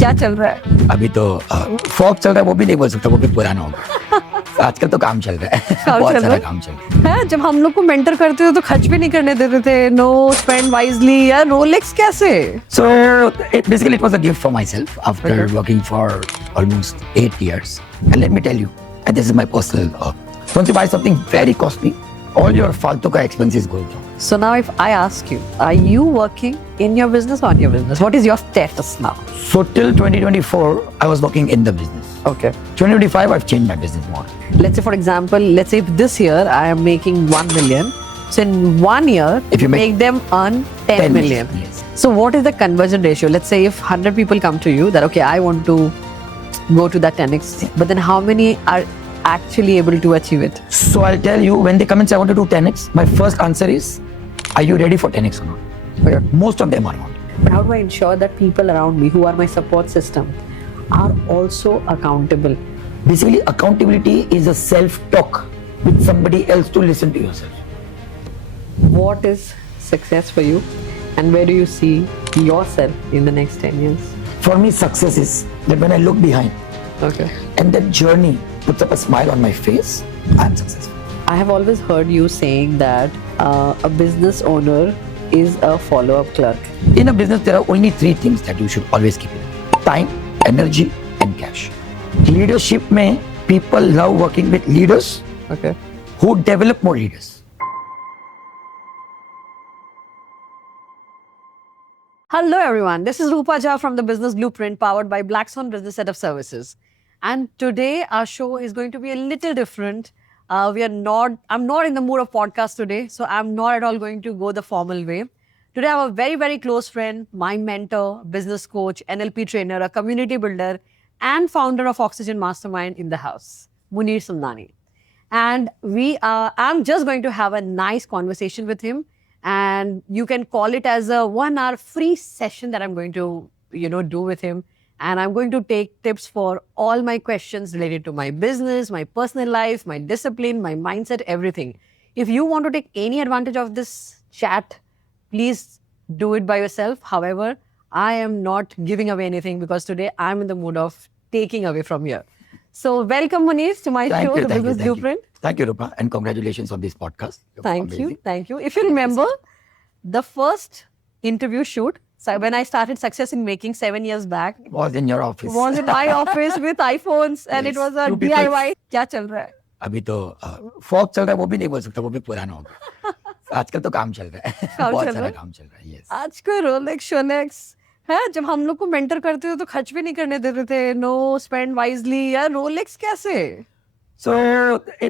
क्या चल रहा है? अभी तो फॉग चल रहा है, वो भी नहीं बोल सकता, वो भी पुराना होगा। आजकल तो काम चल रहा है, बहुत सारा काम चल रहा है। जब हम लोग को मेंटर करते थे तो खर्च भी नहीं करने देते थे, नो स्पेंड वाइजली। यार रोलेक्स कैसे? So basically it was a gift for myself after working for almost 8 years. And let me tell you, and this is my personal, once you buy something very costly, all your faltu ka expenses go down. So now if I ask you, are you working in your business or on your business? What is your status now? So till 2024, I was working in the business. Okay. 2025, I've changed my business model. Let's say for example, let's say if this year I am making 1 million. So in 1 year, If you make them earn 10 million. Yes. So what is the conversion ratio? Let's say if 100 people come to you that, okay, I want to go to that 10x, but then how many are actually able to achieve it? So I'll tell you, when they come and say I want to do 10x, my first answer is, are you ready for 10x or not? Okay. Most of them are not. But how do I ensure that people around me who are my support system are also accountable? Basically, accountability is a self-talk with somebody else to listen to yourself. What is success for you and where do you see yourself in the next 10 years? For me, success is that when I look behind Okay. and that journey puts up a smile on my face, I'm successful. I have always heard you saying that a business owner is a follow-up clerk. In a business, there are only 3 things that you should always keep in: time, energy, and cash. Leadership mein, people love working with leaders Okay. who develop more leaders. Hello everyone, this is Rupa Jha from the Business Blueprint powered by Blackstone Business Setup Services. And today our show is going to be a little different. I'm not in the mood of podcast today, so I'm not at all going to go the formal way. Today I have a very, very close friend, my mentor, business coach, NLP trainer, a community builder, and founder of Oxygen Mastermind in the house, Munir Sundani. And I'm just going to have a nice conversation with him. And you can call it as a 1-hour free session that I'm going to, do with him. And I'm going to take tips for all my questions related to my business, my personal life, my discipline, my mindset, everything. If you want to take any advantage of this chat, please do it by yourself. However, I am not giving away anything because today I'm in the mood of taking away from here. So welcome, Munir, to my show, The Business Blueprint. Thank you, Rupa, and congratulations on this podcast. Thank you. If you remember, the first interview shoot, so when I started Success in Making 7 years back, Was in your office. was in my office with iPhones and it was a Two people. DIY. क्या चल रहा है? अभी तो fog चल रहा है, वो भी नहीं बोल सकता, वो भी पुराना होगा। आजकल तो काम चल रहा है, बहुत सारा काम चल रहा है। Yes. आज कोई रोलेक्स शोलेक्स है? जब हम लोग को मेंटर करते थे तो खर्च भी नहीं करने देते थे, नो स्पेंड वाइजली। यार रोलेक्स कैसे? So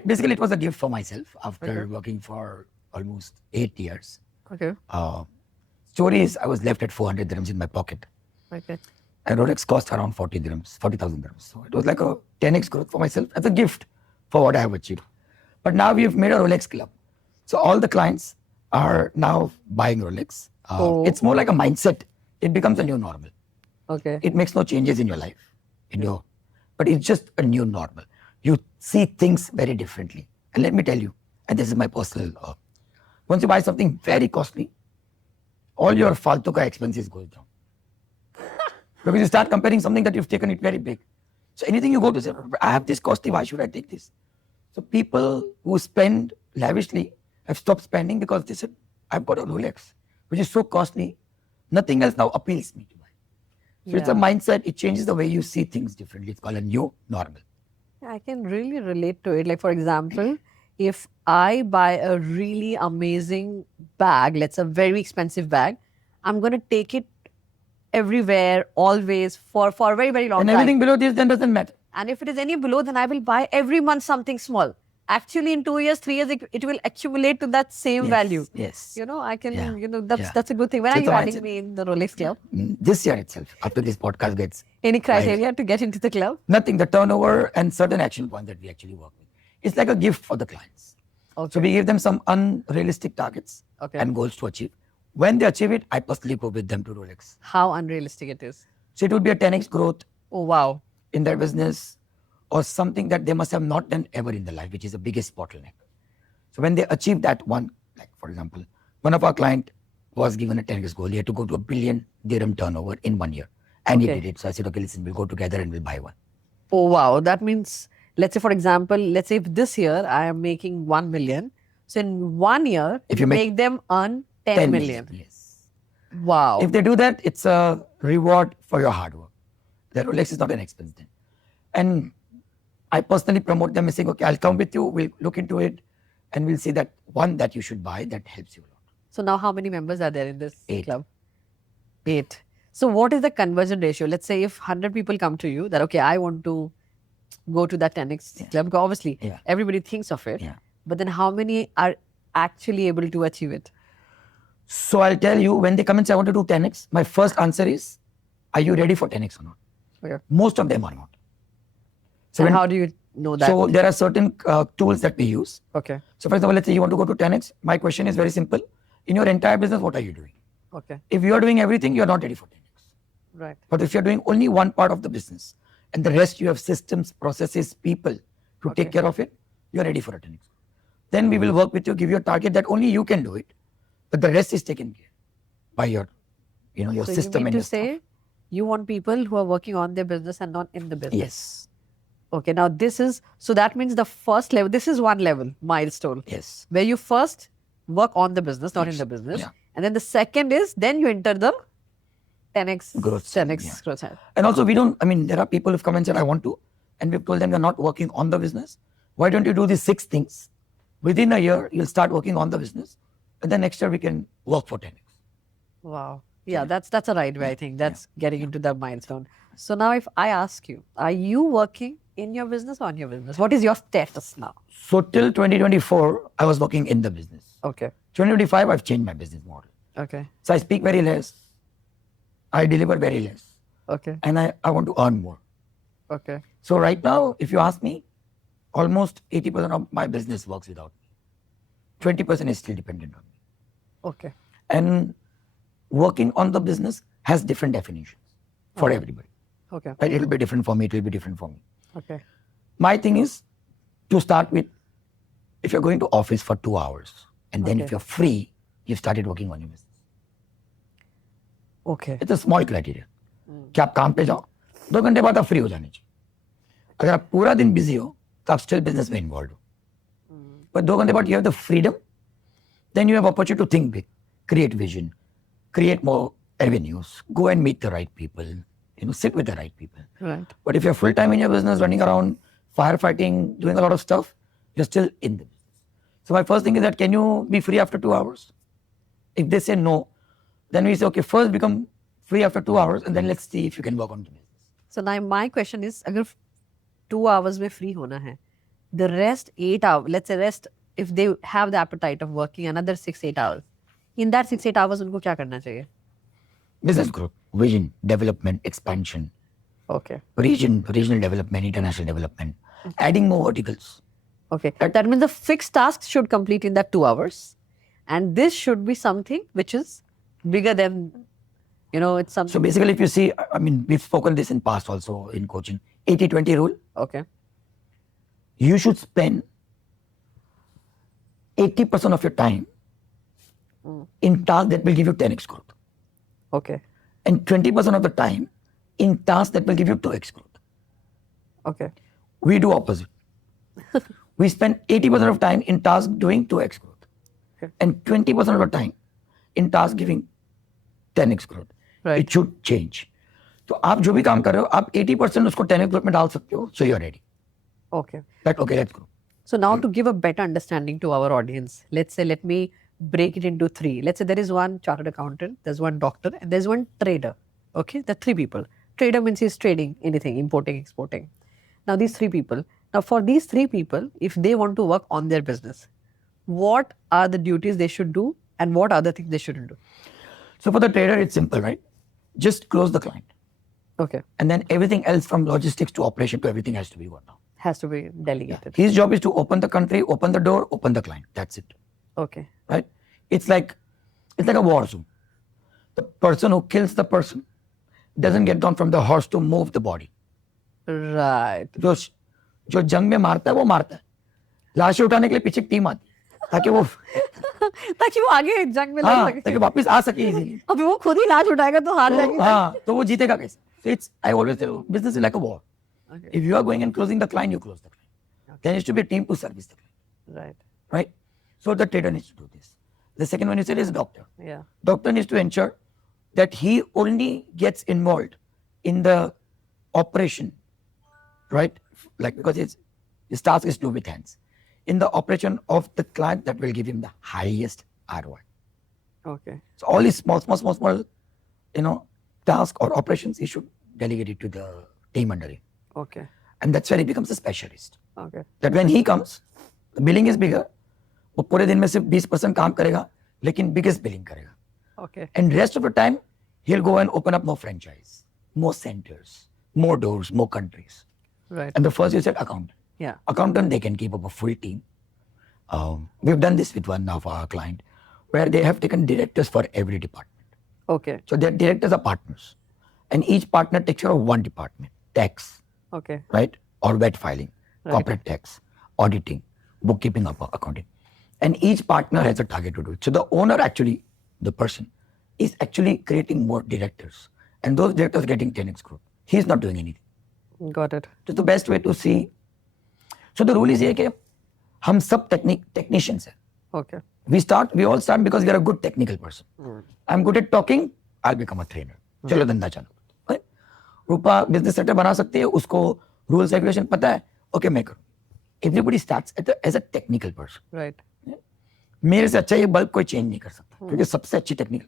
basically it was a gift for myself after working for almost 8 years. Okay. Story is I was left at 400 dirhams in my pocket. Okay. And Rolex cost around 40,000 dirhams. So it was like a 10x growth for myself as a gift for what I have achieved. But now we've made a Rolex club. So all the clients are now buying Rolex. It's more like a mindset. It becomes a new normal. Okay. It makes no changes in your life, but it's just a new normal. You see things very differently. And let me tell you, and this is my personal, once you buy something very costly, all your faltu ka expenses goes down. Because you start comparing something that you've taken it very big. So anything you go to say, I have this costly, why should I take this? So people who spend lavishly have stopped spending because they said, I've got a Rolex, which is so costly. Nothing else now appeals me to buy. So it's a mindset. It changes the way you see things differently. It's called a new normal. I can really relate to it. Like, for example, if I buy a really amazing bag, let's say a very expensive bag, I'm going to take it everywhere, always, for a very, very long And time. everything below this then doesn't matter. And if it is any below, then I will buy every month something small. Actually, in 2 years, 3 years, it will accumulate to that same value. Yes. I can, Yeah. that's a good thing. When So are it's you a adding mindset. me in the Rolex Club? This year itself, after this podcast gets Any criteria to get into the club? nothing, the turnover and certain action points that we actually work with. It's like a gift for the clients. Okay. So we give them some unrealistic targets and goals to achieve. When they achieve it, I personally go with them to Rolex. How unrealistic it is. So it will be a 10x growth Oh, wow. in their business or something that they must have not done ever in their life, which is the biggest bottleneck. So when they achieve that one, like for example, one of our client was given a 10x goal. He had to go to $1 billion dirham turnover in 1 year. And he Okay. did it. So I said, okay, listen, we'll go together and we'll buy one. Oh, wow. That means, let's say, for example, let's say if this year I am making 1 million. So in 1 year, If you you make make them earn 10 million. Yes. Wow. If they do that, it's a reward for your hard work. The Rolex is not an expense then. And I personally promote them and saying, okay, I'll come with you, we'll look into it, and we'll see that one that you should buy that helps you a lot. So now how many members are there in this 8. club? 8. So what is the conversion ratio? Let's say if 100 people come to you that, okay, I want to go to that 10x club. Because obviously, Yeah. everybody thinks of it. Yeah. But then how many are actually able to achieve it? So I'll tell you, when they come and say, I want to do 10x, my first answer is, are you ready for 10x or not? Okay. Most of them are not. So, And when- how do you know that? so there are certain tools that we use. Okay. So for example, let's say you want to go to 10x. My question is very simple. In your entire business, what are you doing? Okay. If you are doing everything, you're not ready for 10x. Right. But if you're doing only one part of the business and the rest you have systems, processes, people to Okay. take care of it, you're ready for a 10x. Then we will work with you, give you a target that only you can do it, but the rest is taken care by your, your So system you mean and to your say staff. you want people who are working on their business and not in the business? Yes, Okay. Now this is, so that means the first level, this is one level, milestone, yes, where you first work on the business, not in Yes. the business. Yeah. And then the second is, then you enter the 10x Growth, 10x yeah. growth side. And also there are people who've come and said, I want to, and we've told them you're not working on the business. Why don't you do these 6 things? Within a year, you'll start working on the business. And then next year we can work for 10x. Wow. Yeah, that's a right way, I think. That's getting into the milestone. So now if I ask you, are you working in your business or on your business? What is your status now? So till 2024, I was working in the business. Okay. 2025, I've changed my business model. Okay. So I speak very less. I deliver very less. Okay. And I want to earn more. Okay. So right now, if you ask me, almost 80% of my business works without me. 20% is still dependent on me. Okay. And working on the business has different definitions for everybody. Okay. Right? It'll be different for me, it will be different for me. Okay. My thing is to start with, if you're going to office for 2 hours, and then if Okay. you're free, you've started working on your business. Okay. It's a small criteria. कि आप काम पे जाओ 2 घंटे बाद आप free हो जाने चाहिए. अगर आप पूरा दिन बिजी हो तो आप स्टिल बिजनेस में इन्वॉल्व हो. But 2 घंटे बाद you have the freedom, then you have opportunity to think big, create vision, create more avenues, go and meet the right people, sit with the right people. Right. But if you're full time in your business, running around, firefighting, doing a lot of stuff, you're still in the business. So my first thing is that, can you be free after 2 hours? If they say no, then we say, okay, first become free after 2 hours, and then let's see if you can work on the business. So now my question is, अगर 2 hours में free होना है, the rest 8 hours, let's say rest, if they have the appetite of working another 6-8 hours, in that 6-8 hours उनको क्या करना चाहिए? Business growth, vision, development, expansion, Okay. regional development, international development, adding more verticals. Okay. That means the fixed tasks should complete in that 2 hours. And this should be something which is bigger than, it's something. So basically, if you see, we've spoken this in past also in coaching, 80-20 rule. Okay. You should spend 80% of your time in tasks that will give you 10x growth, Okay. and 20% of the time in tasks that will give you 2x growth. Okay. We do opposite. We spend 80% of time in tasks doing 2x growth, Okay. and 20% of the time in tasks giving 10x growth. Right. It should change. तो आप जो भी काम कर रहे हो, आप 80% उसको 10x growth में डाल सकते हो, so you're ready. Okay. Okay, let's go. So now to give a better understanding to our audience, let me break it into 3. Let's say there is one chartered accountant, there's one doctor, and there's one trader. Okay, there are 3 people. Trader means he's trading anything, importing, exporting. Now these 3 people. Now for these 3 people, if they want to work on their business, what are the duties they should do and what are the things they shouldn't do? So for the trader, it's simple, right? Just close the client. Okay, And then everything else from logistics to operation to everything has to be worked out. has to be delegated. His job is to open the country, open the door, open the client. That's it, Okay, right? It's like a war zone. The person who kills the person doesn't get down from the horse to move the body. right. जो जंग में मारता है वो मारता है. लाशें उठाने के लिए पीछे टीम आती है ताकि वो ताकि वो आगे जंग में लड़ हाँ सके. ताकि वापस आ सके इजीली. अभी वो खुद ही लाश उठाएगा तो हार जाएगा. हाँ तो वो जीतेगा कैसे? So I always say business is like a war. Okay. If you are going and closing the client, you close the client. Okay. There needs to be a team to service the client, Right. right? So the trader needs to do this. The second one you said is doctor. Yeah. Doctor needs to ensure that he only gets involved in the operation, right? Like because his task is to do with hands. In the operation of the client that will give him the highest ROI. Okay. So all these small, tasks or operations, he should delegate it to the team under him. Okay. And that's where he becomes a specialist. Okay. That when he comes, the billing is bigger. वो पूरे दिन में सिर्फ 20% काम करेगा, लेकिन biggest billing करेगा. Okay. And rest of the time, he'll go and open up more franchise, more centers, more doors, more countries. Right. And the first you said accountant. Yeah. Accountant, they can keep up a full team. We've done this with one of our client, where they have taken directors for every department. Okay. So their directors are partners, and each partner takes care of one department: tax, Okay. right, or VAT filing, Right. corporate tax, auditing, bookkeeping, accounting, and each partner has a target to do it. So the owner, actually, the person, is actually creating more directors, and those directors getting 10x growth. He's not doing anything. Got it. So the best way to see. So the rule is ये कि हम सब technicians हैं. Okay. We all start because we are a good technical person. I'm good at talking, I'll become a trainer. चलो धंधा चालू. Right? रूपा business setup बना सकती है, उसको rules regulation पता है, okay मैं करूँ. Everybody starts as a technical person. Right. मेरे से अच्छा ये बल्ब कोई चेंज नहीं कर सकता, क्योंकि सबसे अच्छी technical.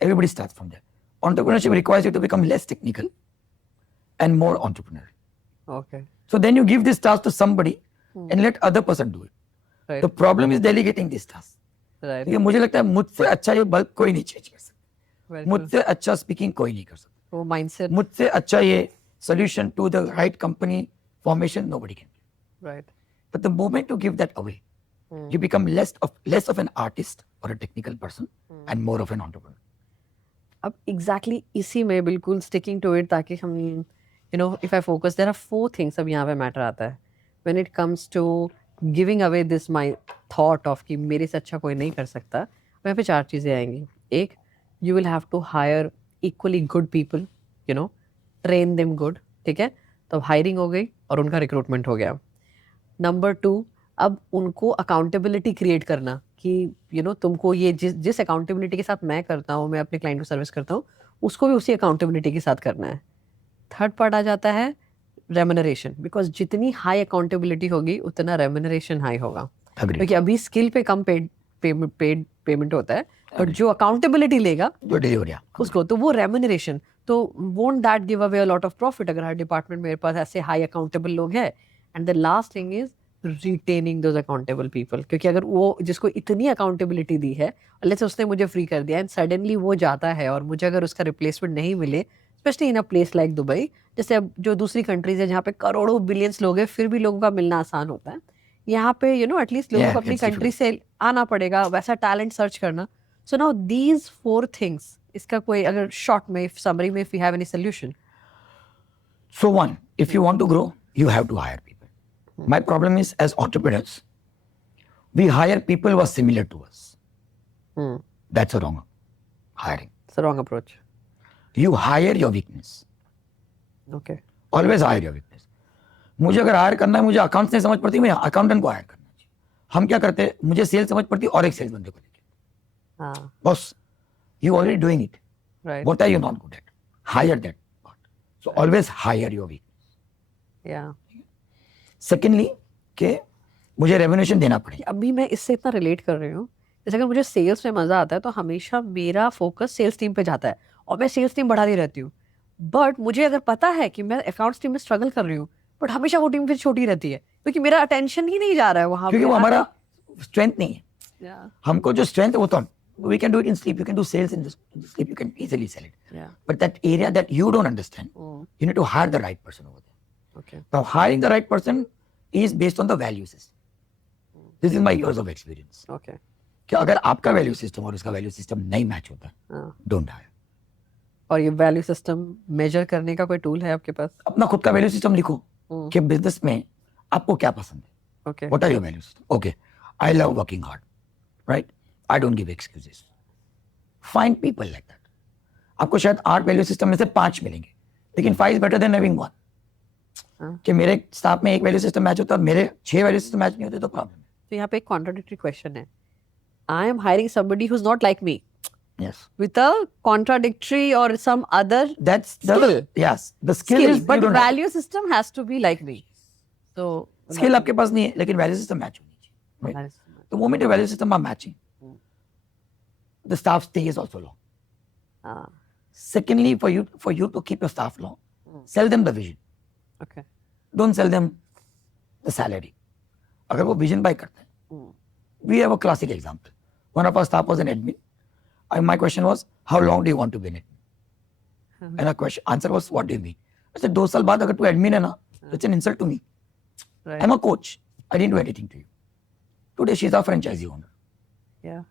Everybody starts from there. Entrepreneurship requires you to become less technical and more entrepreneurial. Okay. So then you give this task to somebody and let other person do it. Right. The problem is delegating this task. Right. क्योंकि मुझे लगता है मुझसे अच्छा ये bulb कोई नहीं change कर सकता, Very cool. मुझसे अच्छा स्पीकिंग कोई नहीं कर सकता, वो mindset. मुझसे अच्छा ये solution to the right company formation nobody can. Right. But the moment you give that away, you become less of an artist or a technical person and more of an entrepreneur. अब exactly इसी में बिल्कुल sticking to it ताकि हम if I focus, there are 4 things अब यहाँ पे matter आता है. When it comes to giving away this my thought of कि मेरे से अच्छा कोई नहीं कर सकता, वहाँ पे 4 चीज़ें आएंगी. एक, you will have to hire equally good people, train them good, ठीक है? तो hiring हो गई और उनका recruitment हो गया. Number 2, अब उनको accountability create करना कि तुमको ये जिस accountability के साथ मैं करता हूँ, मैं अपने client को service करता हूँ, उसको भी उसी accountability के साथ करना है. थर्ड पार्ट आ जाता है रेम्यूनरेशन, बिकॉज जितनी हाई अकाउंटेबिलिटी होगी उतना रेम्यूनरेशन हाई होगा. क्योंकि अभी स्किल पे कम पेमेंट होता है, बट जो अकाउंटेबिलिटी लेगा उसको, तो वो रेम्यूनरेशन, तो won't that give away a lot of profit अगर हर डिपार्टमेंट मेरे पास ऐसे हाई अकाउंटेबल लोग हैं. And the last thing is retaining those accountable people, क्योंकि अगर वो जिसको इतनी अकाउंटेबिलिटी दी है, लेट्स से उसने मुझे फ्री कर दिया एंड सडनली वो जाता है और मुझे अगर उसका रिप्लेसमेंट नहीं मिले, specially in a place like Dubai, जैसे अब जो दूसरी कंट्रीज है जहाँ पे करोड़ों बिलियंस लोग हैं फिर भी लोगों का मिलना आसान होता है, यहाँ पे एटलीस्ट लोगों को अपनी कंट्री से आना पड़ेगा, वैसा टैलेंट सर्च करना. सो नाउ दीज 4 थिंग्स, इसका कोई अगर शॉर्ट में समरी में if you have any solution. So one, if you want to grow, you have to hire people. My problem is, as entrepreneurs, we hire people who are similar to us. That's a wrong hiring. It's a wrong approach. You hire your weakness. Okay. Always hire your weakness. मुझे अगर higher करना है, मुझे accounts नहीं समझ पड़ती, मैं accountant को हायर करना चाहिए. हम क्या करते हैं, मुझे सेल्स समझ पड़ती और एक सेल्स बंदे को लेके. हाँ. Boss, you already doing it. Right. What are you not good at? Hire that part. So always hire your weakness. Yeah. Secondly, कि मुझे रेवेन्यूशन देना पड़ेगा. अभी मैं इससे इतना रिलेट कर रही हूँ, जैसे अगर मुझे सेल्स में मजा आता है तो हमेशा मेरा फोकस सेल्स टीम पे जाता है और मैं सेल्स टीम बढ़ाती रहती हूँ. बट मुझे अगर पता है कि मैं अकाउंट्स टीम में स्ट्रगल कर रही हूँ, बट हमेशा वो टीम फिर छोटी रहती है क्योंकि मेरा अटेंशन ही नहीं जा रहा है वहाँ, क्योंकि वो हमारा स्ट्रेंथ नहीं है. Yeah. हमको जो स्ट्रेंथ है वो तो we can do it in sleep. You can do sales in sleep. You can easily sell it. Yeah. But that area that you don't understand, you need to hire the right person over there. Okay. Now, hiring the right person is based on the value system. This is my years of experience. Okay. कि अगर आपका value system और उसका value system नहीं match होता, don't higher. और ये value system major करने का कोई टूल है आपके पास? अपना खुद का वैल्यू सिस्टम लिखो कि बिजनेस में आपको क्या पसंद है. Okay. What are your value system? Okay, I love working hard, right? I don't give excuses. Find people like that. आपको शायद 8 वैल्यू सिस्टम में से 5 मिलेंगे, लेकिन 5 इज बेटर देन हैविंग 1. कि मेरे स्टाफ में एक वैल्यू सिस्टम मैच होता है, मेरे 6 वैल्यू सिस्टम मैच नहीं होते तो प्रॉब्लम है. तो यहाँ पे एक कॉन्ट्राडिक्टरी क्वेश्चन है. I am hiring somebody who is not like me Yes. with a contradictory or some other That's the skill. yes. The skill is but you don't have. value system has to be like me. So Skill आपके पास नहीं है, लेकिन value system match होनी चाहिए. Right? value system. The moment your value system are matching, the staff stay is also long. Ah, Secondly, for you to keep your staff long, sell them the vision. okay. Don't sell them the salary. अगर वो vision buy करते हैं, we have a classic example. One of our staff was an admin. And my question was, how long do you want to be an admin? And the answer was, what do you mean? I said, 2 साल बाद अगर तू admin है ना, it's an insult to me. Right. I'm a coach. I didn't do anything to you. Today she's our franchisee owner. Yeah.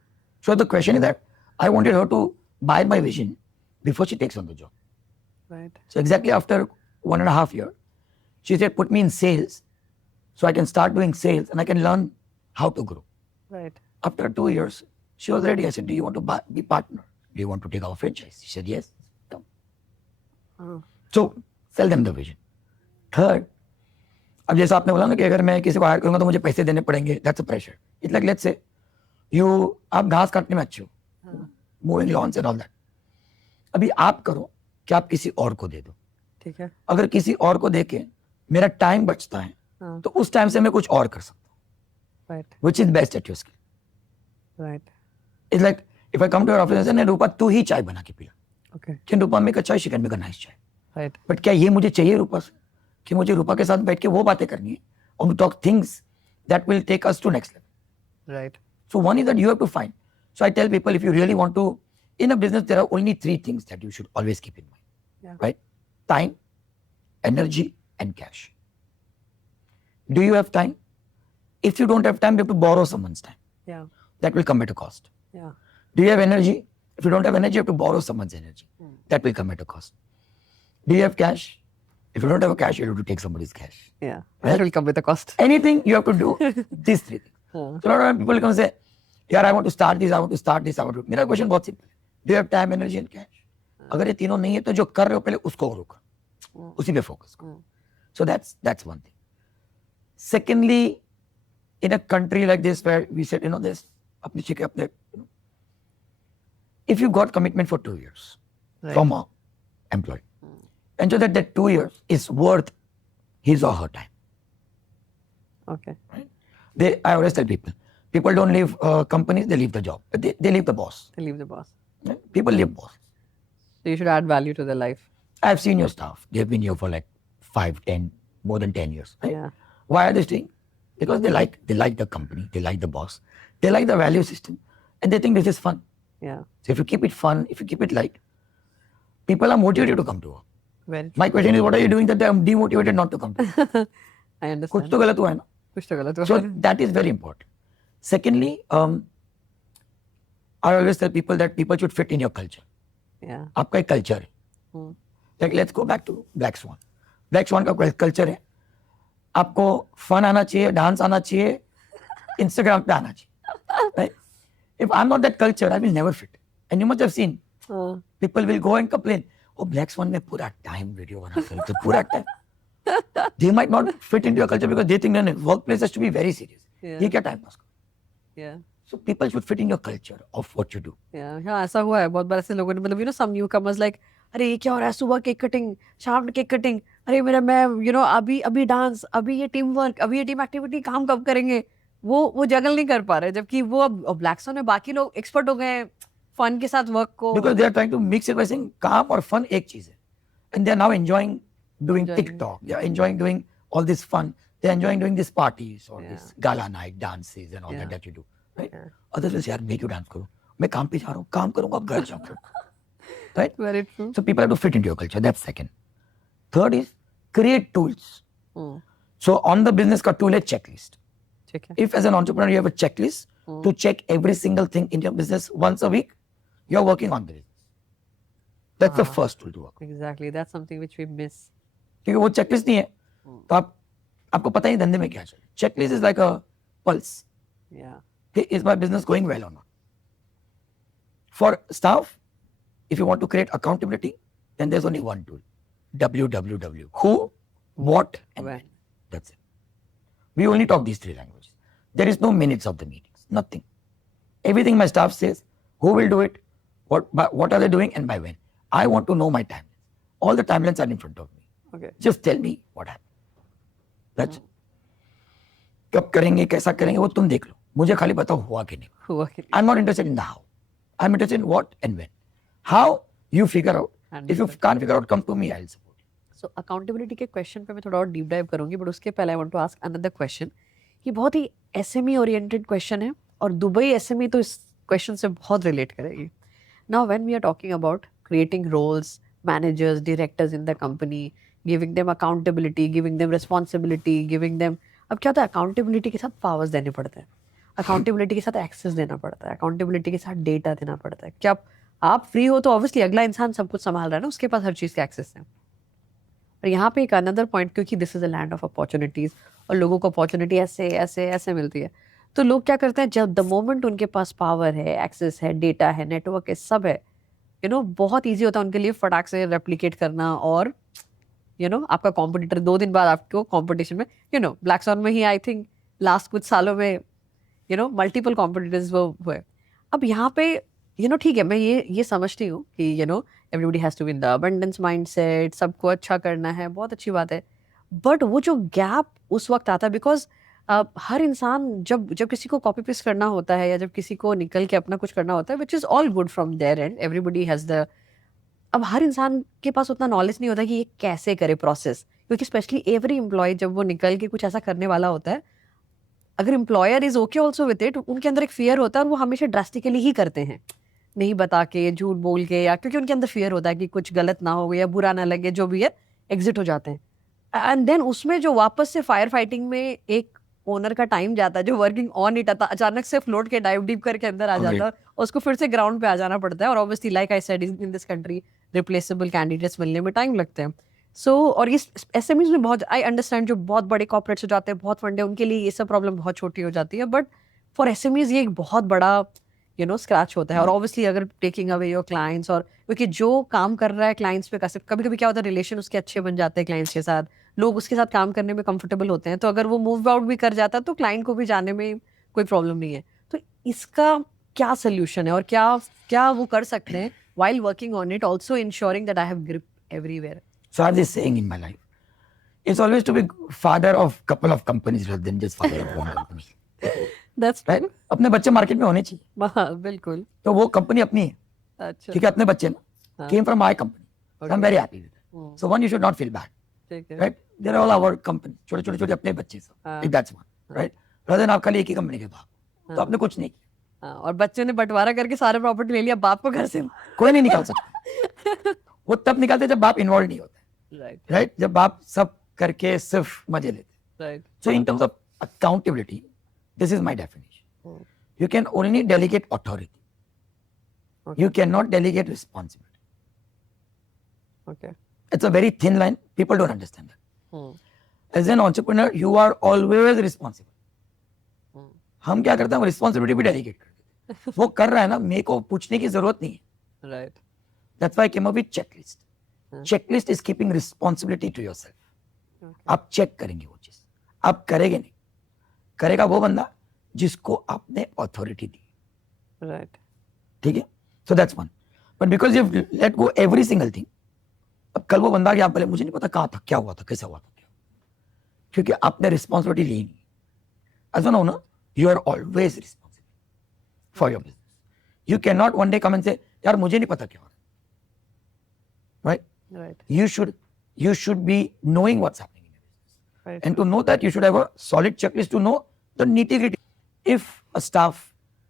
So the question is that I wanted her to buy my vision before she takes on the job. Right. So exactly after 1.5 years, she said, put me in sales so I can start doing sales and I can learn how to grow. Right. After 2 years, she was ready. I said, do you want to be partner? Do you want to take our franchise? She said, yes. Come. Oh. So sell them the vision. Third, अब जैसा आपने बोला ना कि अगर मैं किसी को हायर करूंगा तो मुझे पैसे देने पड़ेंगे, that's a pressure. It's like let's say आप घास काटने में अच्छे हो, moving loans and all that. अभी आप करो कि आप किसी और को दे दो. ठीक है. अगर किसी और को दे के मेरा टाइम बचता है, तो उस टाइम से मैं कुछ और कर सकता हूँ. Right. Which is best at your skill. Right. It's like if I come to your office and say, रूपा तू ही चाय बना के पिला. Okay. Can Rupa make a chai? She can make a nice chai. Right. But क्या ये मुझे चाहिए रूपा से कि मुझे रूपा के साथ बैठ के वो बातें करनी है, और to talk things that will take us to next level. Right. So one is that you have to find. So I tell people, if you really want to, in a business, there are only 3 things that you should always keep in mind. Yeah. Right? Time, energy, and cash. Do you have time? If you don't have time, you have to borrow someone's time. Yeah. That will come at a cost. Yeah. Do you have energy? If you don't have energy, you have to borrow someone's energy. That will come at a cost. Do you have cash? If you don't have a cash, you have to take somebody's cash. Yeah. Right? That will come with a cost. Anything you have to do these 3 things. So a lot of people come and say, यार I want to start this, I want to start this, I want to. मेरा question बहुत simple है. Do you have time, energy and cash? अगर ये तीनों नहीं है तो जो कर रहे हो पहले उसको करो, उसी पे फोकस करो. So that's one thing. Secondly, in a country like this where we said, this, अपनी चीजें अपने, if you got commitment for 2 years from an employee, ensure that 2 years is worth his or her time. Okay. Right? I always tell people don't leave companies, they leave the job. They leave the boss. They leave the boss. Right? People leave boss. So you should add value to their life. I've seen your staff. They've been here for like 5, 10, more than 10 years. Right? Yeah. Why are they staying? Because they like the company, they like the boss, they like the value system, and they think this is fun. Yeah. So if you keep it fun, if you keep it light, people are motivated to come to work. Very My question is, what are you doing that they are demotivated not to come to work? true. I understand. कुछ तो गलत हुआ है ना? कुछ तो गलत हुआ. So that is very important. Secondly, I always tell people that people should fit in your culture. Yeah. आपका एक culture है. Like let's go back to Black Swan. Black Swan का culture है. आपको fun आना चाहिए, dance आना चाहिए, Instagram पे आना चाहिए. Right? If I'm not that culture, I will never fit. And you must have seen, people will go and complain, oh Black Swan में पूरा time video बनाते हैं, तो पूरा time. They might not fit into your culture because they think that workplace has to be very serious. Yeah. ये क्या time pass करो? Yeah. So people should fit in your culture of what you do. Yeah. हाँ ऐसा हुआ है बहुत बार ऐसे लोगों ने मतलब some newcomers like अरे ये क्या हो रहा है सुबह केक कटिंग शाम में केक कटिंग अरे मैं अभी डांस अभी ये टीम वर्क अभी ये टीम एक्टिविटी काम कब करेंगे वो जगल नहीं कर पा रहे जबकि वो अब ब्लैक स्वन में बाकी लोग एक्सपर्ट हो गए फन के साथ वर्क को Because they are trying to mix it by saying काम और fun एक चीज है. And they are now enjoying doing TikTok. They are enjoying doing all this fun. They are enjoying doing these parties or this gala night dances and all that you do. Right? Others will say यार मैं क्यों dance करूँ? मैं काम पे जा रहा हूँ काम करूँगा अब घर जाऊँगा. Right? Very true. So people have to fit into your culture. That's second. Third is create tools. So on the business का tool है checklist. ठीक है. If as an entrepreneur you have a checklist to check every single thing in your business once a week, you're working on the business. That's the first tool to work. Exactly. That's something which we miss. क्योंकि वो checklist नहीं है तो आपको पता ही धंधे में क्या चल. Checklist is like a pulse. Yeah. Hey, is my business going well or not? For staff, if you want to create accountability, then there's only one tool, WWW. Who, what, and when. That's it. We only talk these three languages. There is no minutes of the meetings, nothing. Everything my staff says, who will do it, what are they doing, and by when. I want to know my timelines. All the timelines are in front of me. Okay. Just tell me what happened. That's it. कब करेंगे, कैसा करेंगे, वो तुम देख लो. मुझे खाली बताओ हुआ कि नहीं. हुआ कि नहीं. I'm not interested in the how. I'm interested in what and when. How you figure out. And If you can't figure out, come to me. I'll support you. So accountability के क्वेश्चन पे मैं थोड़ा और deep dive करूंगी, but उसके पहले I want to ask another question. ये बहुत ही SME ओरिएंटेड क्वेश्चन है और दुबई SME तो इस क्वेश्चन से बहुत रिलेट करेगी. Now when we are talking about creating roles, managers, directors in the company, giving them accountability, giving them responsibility, giving them, अब क्या होता है, अकाउंटेबिलिटी के साथ पावर्स देने पड़ते हैं, अकाउंटेबिलिटी के साथ एक्सेस देना पड़ता है, अकाउंटेबिलिटी के साथ डेटा देना पड़ता है. क्या आप फ्री हो तो ऑब्वियसली अगला इंसान सब कुछ संभाल रहा है ना, उसके पास हर चीज़ का एक्सेस है. और यहाँ पे एक अनदर पॉइंट, क्योंकि this is a land of opportunities और लोगों को अपॉर्चुनिटी ऐसे ऐसे ऐसे मिलती है, तो लोग क्या करते हैं, जब द मोमेंट उनके पास पावर है, एक्सेस है, डेटा है, नेटवर्क है, सब है, बहुत ईजी होता है उनके लिए फटाक से रेप्लिकेट करना. और आपका कॉम्पिटिटर 2 दिन बाद आपको कॉम्पिटिशन में, ब्लैकसॉन में ही आई थिंक लास्ट कुछ सालों में मल्टीपल कॉम्पिटिटर्स वो हुए. अब यहाँ पे ठीक है, मैं ये समझती हूँ कि everybody has to be in the abundance mindset, सबको अच्छा करना है, बहुत अच्छी बात है. बट वो जो गैप उस वक्त आता है, बिकॉज हर इंसान जब किसी को कॉपी पेस्ट करना होता है या जब किसी को निकल के अपना कुछ करना होता है, which is all good from their end, everybody has the, अब हर इंसान के पास उतना नॉलेज नहीं होता कि ये कैसे करे प्रोसेस, क्योंकि स्पेशली एवरी एम्प्लॉय जब वो निकल के कुछ ऐसा करने वाला होता है, अगर employer is okay also with it, उनके अंदर एक फियर होता है और वो हमेशा ड्रास्टिकली ही करते हैं, नहीं बता के, झूठ बोल के, या क्योंकि उनके अंदर फियर होता है कि कुछ गलत ना हो या बुरा ना लगे, जो भी है, एग्जिट हो जाते हैं. एंड देन उसमें जो वापस से फायर फाइटिंग में एक ओनर का टाइम जाता है, जो वर्किंग ऑन इट आता, अचानक से फ्लोट के डाइव डीप करके अंदर आ जाता है और उसको फिर से ग्राउंड पे आ जाना पड़ता है. और obviously like I said, in this country replaceable candidates मिलने में टाइम लगते हैं. और इस SMEs में बहुत, आई अंडरस्टैंड, जो बहुत बड़े कॉर्पोरेट्स हो जाते हैं, बहुत फंडे, उनके लिए ये सब प्रॉब्लम बहुत छोटी हो जाती है. बट फॉर SMEs ये एक बहुत बड़ा स्क्रैच होता है. और ऑब्वियसली अगर टेकिंग अवे योर क्लाइंट्स, और क्योंकि जो काम कर रहा है क्लाइंट्स पे, कभी कभी क्या होता है, रिलेशन उसके अच्छे बन जाते हैं क्लाइंट्स के साथ, लोग उसके साथ काम करने में कंफर्टेबल होते हैं, तो अगर वो मूव आउट भी कर जाता है तो क्लाइंट को भी जाने में कोई प्रॉब्लम नहीं है. तो इसका क्या सोल्यूशन है और क्या वो कर सकते हैं while working on it, also ensuring that I have grip everywhere? So I have this saying in my life, it's always to be father of couple of companies rather than just father of one company. That's right? अपने बच्चे market में होने चाहिए. हाँ, बिल्कुल. तो वो company अपनी है. अच्छा. ठीक है, अपने बच्चे ना came from my company. So I'm very happy with it. So one, you should not feel bad. Right? They're all our company. छोटे अपने बच्चे सब. That's one. Right? Rather than आप खाली एक ही कंपनी के भाग, तो आपने कुछ नहीं किया. और बच्चों ने बंटवारा करके सारे प्रॉपर्टी ले लिया, बाप को घर से कोई नहीं निकाल सकता. वो तब निकालते जब बाप इन्वॉल्व नहीं होता. राइट? जब बाप सब करके सिर्फ मजे लेते. So in terms of accountability, this is my definition. You can only delegate authority. You cannot delegate responsibility. Okay. It's a very thin line. People don't understand that. As an entrepreneur, you are always responsible. हम क्या करते हैं, responsibility भी delegate कर देते हैं. वो कर रहा है ना, मेरे को पूछने की जरूरत नहीं है. Right. That's why I came up with checklist. Checklist is keeping responsibility to yourself. आप चेक करेंगे वो चीज, आप करेंगे नहीं. करेगा वो बंदा जिसको आपने अथॉरिटी दी. राइट. ठीक है. So that's one. But because you let go every single thing, अब कल वो बंदा, आप बोले मुझे नहीं पता कहाँ था, क्या हुआ था, कैसा हुआ था, क्योंकि आपने रिस्पॉन्सिबिलिटी ली नहीं. As an owner, you are always responsible for your business. You cannot one day come and say, यार मुझे नहीं पता क्या हो रहा है. Right? You should be knowing what's happening in your business. Right. And to know that, you should have a solid checklist to know the nitty-gritty. If a staff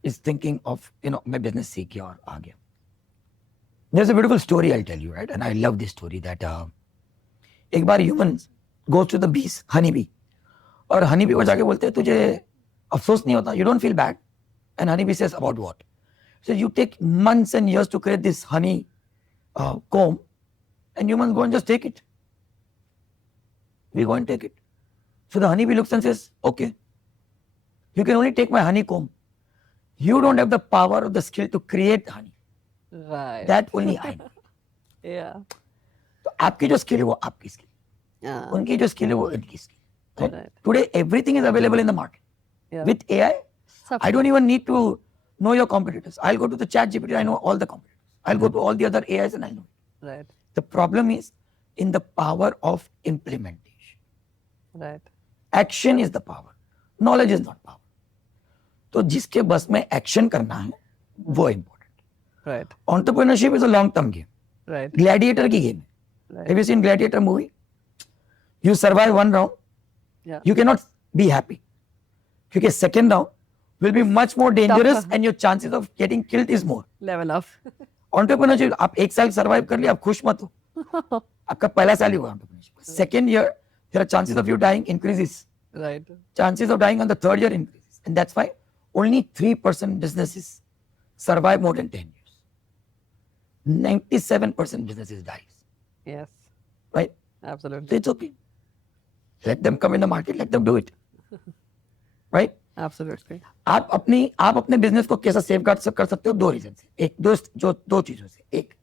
is thinking of, my business सीख गया और आ गया. There's a beautiful story I'll tell you, right? And I love this story that एक बार humans goes to the bees, honey bee, और honey bee को जाके बोलते हैं, तुझे अफसोस नहीं होता, you don't feel bad? And honey bee says, about what? So you take months and years to create this honey comb, and humans go and just take it. We go and take it. So the honey bee looks and says, okay, you can only take my honey comb. You don't have the power or the skill to create honey. Right. That only I know. Yeah. तो आपकी जो skill है वो आपकी skill, Yeah. उनकी जो skill है वो उनकी skill. Right. Today everything is available in the market. Yeah. With AI, Sab I don't even need to know your competitors. I'll go to the chat GPT, I know all the competitors. I'll go to all the other AIs and I know it. Right. The problem is in the power of implementation. Right. Action is the power. Knowledge is not power. तो जिसके बस में action करना है वो important. Right. Entrepreneurship is a long term game. Right. Gladiator की game है. Right. Have you seen Gladiator movie? You survive one round, Yeah. you cannot be happy. क्योंकि second round will be much more dangerous Tougher. and your chances of getting killed is more. Level up. Entrepreneurship, आप एक साल survive कर लिया, आप खुश मत हो. आपका पहला साल ही हुआ entrepreneurship. Second year, there are chances of you dying increases. Right. Chances of dying on the third year increases. And that's why only 3% businesses survive more than 10 years. 97% businesses dies. Yes. Right? Absolutely. So it's okay. Let them come in the market, let them do it. Right? Absolutely. आप अपने business को कैसा safeguard कर सकते हो दो reason से. एक दो चीजों से. एक,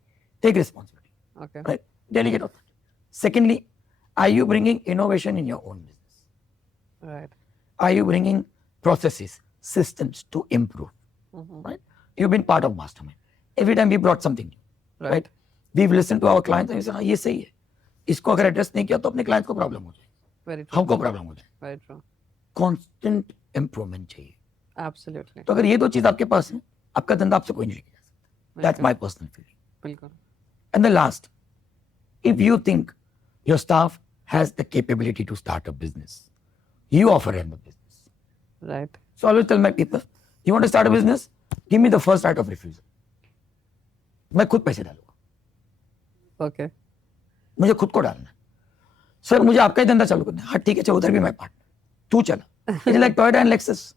take responsibility. Okay. Right? Delegate authority. Secondly, are you bringing innovation in your own business? Right. Are you bringing processes, systems to improve? Right? You've been part of Mastermind. Every time we brought something new. Right. Right? We've listened to our clients and we said, हाँ ये सही है. इसको अगर address नहीं किया तो अपने क्लाइंट्स को प्रॉब्लम हो जाए, Very true. हमको प्रॉब्लम हो जाए. Very true. कांस्टेंट इंप्रूवमेंट चाहिए. Absolutely. तो अगर ये दो चीज आपके पास है, आपका धंधा आपसे कोई नहीं लेके जा सकता. That's my personal feeling. बिल्कुल. And the last, if you think your staff has the capability to start a business, you offer them the business. Right. So I always tell my people, you want to start a business? Give me the first right of refusal. मैं खुद पैसे डालूंगा. Okay. मुझे खुद को डालना है. Sir मुझे आपका ही धंधा चालू करना है. हाँ ठीक है, चलो उधर भी मैं पार्टनर. तू चला. It's like Toyota and Lexus.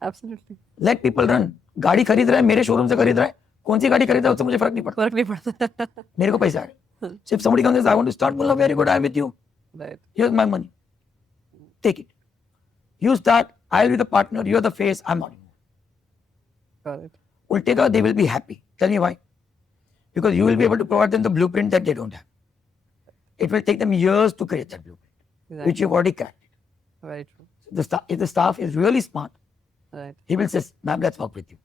Absolutely. Let people run. गाड़ी खरीद रहा है, मेरे शोरूम से खरीद रहा है. कौन सी गाड़ी खरीद रहा है उससे मुझे फर्क नहीं पड़ता. फर्क नहीं पड़ता. मेरे को पैसा है. So if somebody comes and says, I want to start, बोलना very good, I'm with you. Right. Here's my money. Take it. You start, I'll be the partner, you're the face, I'm not. Got it. Ultega, they will be happy. Tell me why. Because you will be able to provide them the blueprint that they don't have. It will take them years to create that blueprint, Exactly. which you've already cracked. Very true. If the staff is really smart, Right. he will say, ma'am, let's work with you.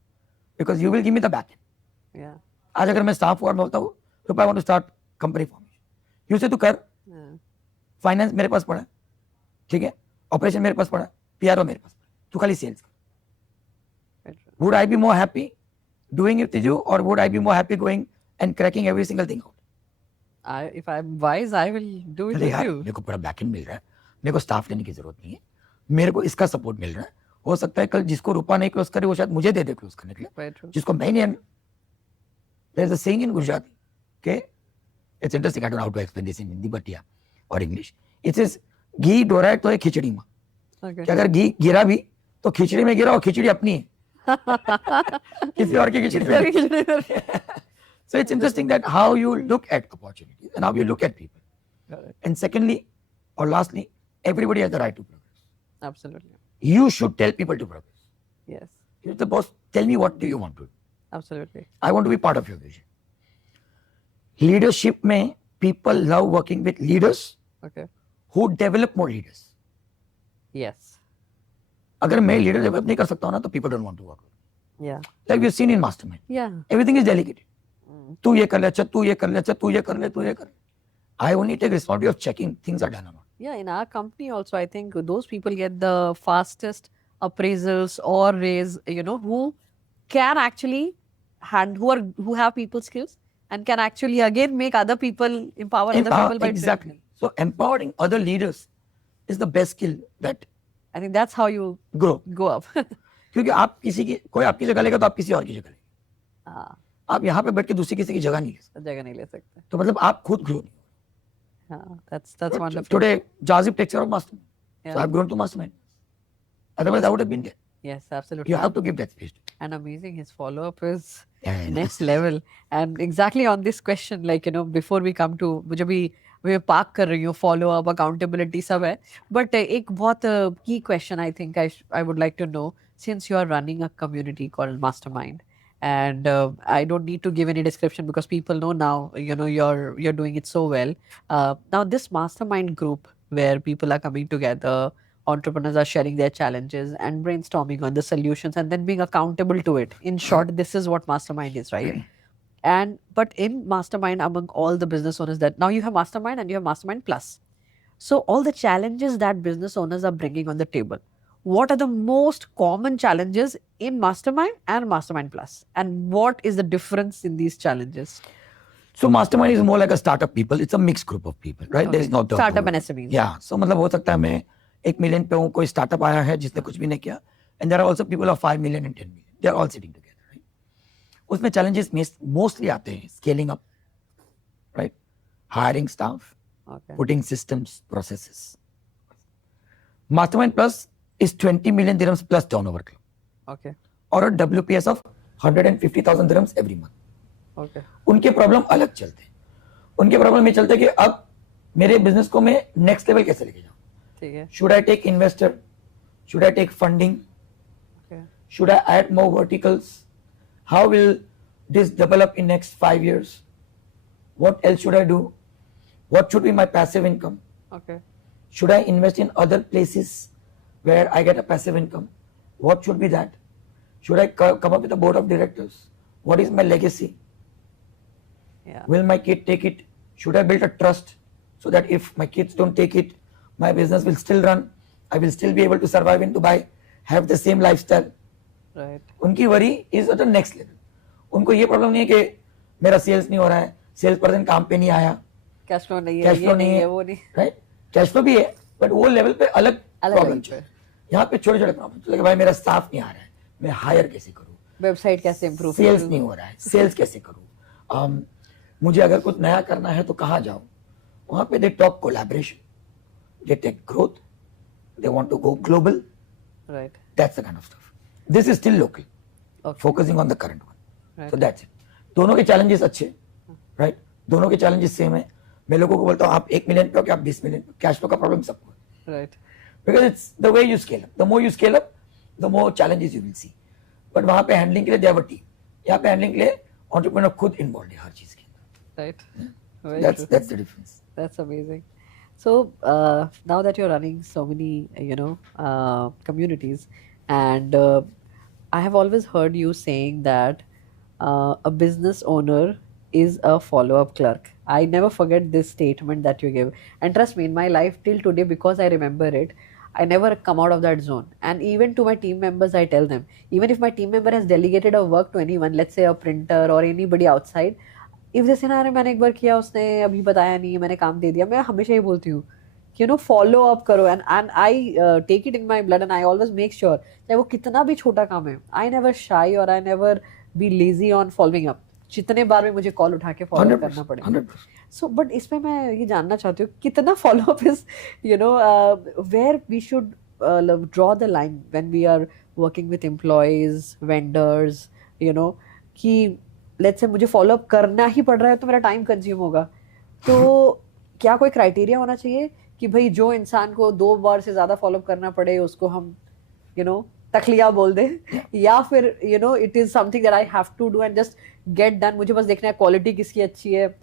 Because you will give me the back end. Yeah. आज अगर मैं staff ward में होता हूँ, तो I want to start company formation. You say तू कर, Yeah. Finance मेरे पास पड़ा है, ठीक है, ऑपरेशन मेरे पास पड़ा है, पीआरओ मेरे पास पड़ा है, तू खाली सेल्स कर. Very true. Would I be more happy doing it with you, or would I be more happy going and cracking every single thing out? If I'm wise, I will do it अरे with यार, you. मेरे को पूरा backend मिल रहा है, मेरे को staff लेने की जरूरत नहीं है, मेरे को इसका सपोर्ट मिल रहा है. हो सकता है कल जिसको रुपा नहीं क्लोज करे वो शायद मुझे दे दे क्लोज करने के लिए, Very true. जिसको मैं नहीं. There's a saying in Gujarati, okay? It's interesting. I don't know how to explain this in Hindi, but yeah, or English. It says, घी डोरा है तो है खिचड़ी में. Okay. कि अगर घी गिरा भी तो खिचड़ी में गिरा और खिचड़ी अपनी है. किसी और की खिचड़ी में. So it's interesting that how you look at opportunities and how you look at people. Got it. And secondly, or lastly, everybody has the right to progress. Absolutely. You should tell people to progress. Yes. You're the boss. Tell me what do you want to do. Absolutely. I want to be part of your vision. Leadership में people love working with leaders Okay. who develop more leaders. Yes. अगर मैं leader develop नहीं कर सकता हूँ ना तो people don't want to work with me. Yeah. Like we've seen in Mastermind. Yeah. Everything is delegated. तू ये कर ले, अच्छा तू ये कर ले, अच्छा तू ये कर ले, तू ये कर ले. I only take responsibility of checking things are done or not. Yeah, in our company also, I think those people get the fastest appraisals or raise, who can actually who have people skills and can actually again make other people empower other people by Exactly. training So empowering other leaders is the best skill that them. I think that's how you grow. go up. क्योंकि आप कोई आपकी जगह लेगा तो आप किसी और की जगह लेंगे. हाँ, आप यहाँ पे बैठ के दूसरी किसी की जगह नहीं ले सकते. जगह नहीं ले सकते. तो मतलब आप खुद ग्रो नहीं. हाँ, that's wonderful. Today, Jazib takes care of Mastermind. So Yeah. I've grown to Mastermind. Otherwise, I would have been there. Yes, absolutely. You have to give that space. And amazing, his follow-up is Yeah, next level. And exactly on this question, before we come to, मुझे भी मैं park कर रही हूँ, follow-up, accountability सब है. But एक बहुत key question I think I would like to know, since you are running a community called Mastermind, And I don't need to give any description because people know now. You're doing it so well. Now this mastermind group where people are coming together, entrepreneurs are sharing their challenges and brainstorming on the solutions and then being accountable to it. In short, this is what mastermind is, right? And but in mastermind, among all the business owners, that now you have mastermind and you have mastermind plus. So all the challenges that business owners are bringing on the table, what are the most common challenges in mastermind and mastermind plus, and what is the difference in these challenges? So mastermind is more like a startup people. It's a mixed group of people, right? There is no Startup and SMEs. Yeah. So मतलब हो सकता है मैं 1 million पे हूँ, कोई startup आया है जिसने कुछ भी नहीं किया, and there are also people of 5 million and 10 million. They are all sitting together, right? उसमें challenges mostly आते हैं scaling up, right? Hiring staff, Okay. putting systems, processes. Mastermind Plus is 20 million dirhams plus turnover club, Okay. or a WPS of 150,000 dirhams every month. Okay. उनके problem अलग चलते हैं. उनके problem ये चलते हैं कि अब मेरे बिजनेस को मैं नेक्स्ट लेवल कैसे लेके जाऊं. ठीक है. Should I take investor? Should I take funding? Okay. Should I add more verticals? How will this develop in next 5 years? What else should I do? What should be my passive income? Okay. Should I invest in other places where I get a passive income? What should be that? Should I come up with a board of directors? What is my legacy? Yeah. Will my kid take it? Should I build a trust so that if my kids don't take it, my business will still run? I will still be able to survive in Dubai, have the same lifestyle. Right. उनकी worry is at the next level. उनको ये problem नहीं है कि मेरा sales नहीं हो रहा है, सेल्स पर्सन काम पे नहीं आया, कैश फ्लो नहीं है, कैश ये फ्लो नहीं नहीं है, वो नहीं. राइट? कैश फ्लो भी है, बट वो लेवल पे अलग प्रॉब्लम level है. यहाँ पे छोटे छोटे प्रॉब्लम चले, भाई मेरा स्टाफ नहीं आ रहा है, मैं हायर कैसे करूँ, वेबसाइट कैसे इम्प्रूव, सेल्स नहीं हो रहा है, सेल्स कैसे करूँ, मुझे अगर कुछ नया करना है तो कहाँ जाऊँ. वहाँ पे they talk collaboration, they take growth, they want to go global. Right. That's the kind of stuff. This is still local, Okay. focusing on the current one. Right. So that's it. दोनों के challenges अच्छे, right? दोनों के challenges same है. मैं लोगों को बोलता हूँ आप 1 million पे हो कि आप 20 million पे, cash flow का problem सबको है. Right. Because it's the way you scale up. The more you scale up, the more challenges you will see. But वहाँ पे handling के लिए they have a team. यहाँ पे handling के लिए entrepreneur खुद involved है हर चीज के अंदर. Right. Very That's true. that's the difference. That's amazing. So now that you're running so many, communities, and I have always heard you saying that a business owner is a follow-up clerk. I never forget this statement that you gave, and trust me, in my life till today, because I remember it, I never come out of that zone. And even to my team members, I tell them, even if my team member has delegated a work to anyone, let's say a printer or anybody outside, if जैसे ना, अरे मैंने एक बार किया, उसने अभी बताया नहीं, मैंने काम दे दिया, मैं हमेशा ही बोलती हूँ कि फॉलो अप करो. And I take it in my blood, and I always make sure, चाहे वो कितना भी छोटा काम है, आई नेवर शाई और I never be lazy on following up. जितने बार भी मुझे कॉल उठा के फॉलो करना पड़े. 100%. सो बट इसमें मैं ये जानना चाहती हूँ, कितना follow up is where we should draw the line when we are working with employees, vendors, कि लेट्स से मुझे फॉलो अप करना ही पड़ रहा है तो मेरा टाइम कंज्यूम होगा, तो क्या कोई क्राइटेरिया होना चाहिए कि भाई जो इंसान को 2 बार से ज्यादा फॉलो अप करना पड़े उसको हम तखलिया बोल दे, या फिर it is something that I have to do and just get done, मुझे बस देखना है क्वालिटी किसकी अच्छी है.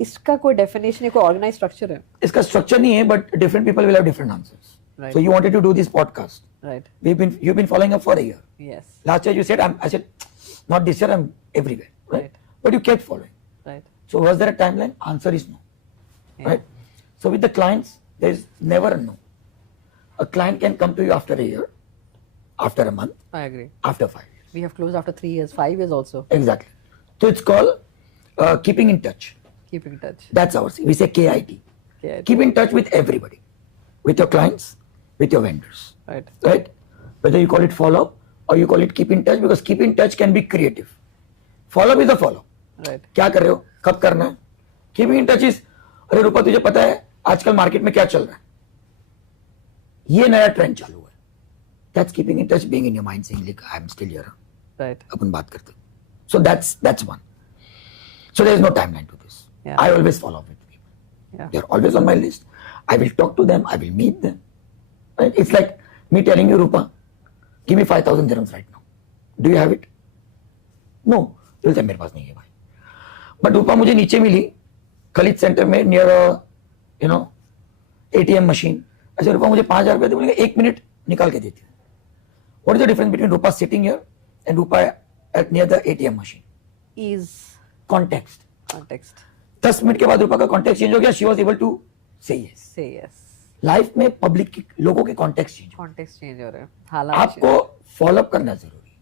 इसका कोई डेफिनेशन है, कोई ऑर्गेनाइज स्ट्रक्चर है? इसका स्ट्रक्चर नहीं है, but different people will have different answers. Right. So you wanted to do this podcast. Right. You've been following up for a year. Yes. Last year you said I said not this year, I'm everywhere. Right? But you kept following. Right. So was there a timeline? Answer is no. Yeah. Right? So with the clients, there is never a no. A client can come to you after a year, after a month, I agree. after 5 years. We have closed after 3 years, 5 years also. Exactly. So it's called keeping in touch. Keep in touch. That's our we say KIT. Yeah. Keep in touch with everybody, with your clients, with your vendors. Right. Right? Whether you call it follow up or you call it keep in touch, because keep in touch can be creative. Follow up is a follow. Right. क्या कर रहे हो, कब करना है. Keeping in touch is, अरे रूपा तुझे पता है आजकल मार्केट में क्या चल रहा है, ये नया ट्रेंड चालू है. That's keeping in touch, being in your mind, saying like I'm still here. Right. अपन बात करते. So that's one. So there is no timeline to this. Yeah. I always follow up with people. Yeah. They're always on my list. I will talk to them. I will meet them. Right? It's like me telling you, Rupa, give me 5,000 dirhams right now. Do you have it? No, दिल से मेरे पास नहीं है भाई. But रूपा मुझे नीचे मिली Khalid centre में near you know ATM machine. अच्छा रूपा मुझे 5,000 रुपए दे, बोलेंगे 1 मिनट निकाल के देती हूँ. What is the difference between Rupa sitting here and Rupa at near the ATM machine? Ease, context. context. 10 minute के बाद रूपा का कॉन्टेक्स्ट चेंज हो गया. She was able to say yes. Say yes. Life में पब्लिक के लोगों के कॉन्टेक्स्ट चेंज. Context change हो रहे हैं. हालात आपको फॉलोअप करना जरूरी है,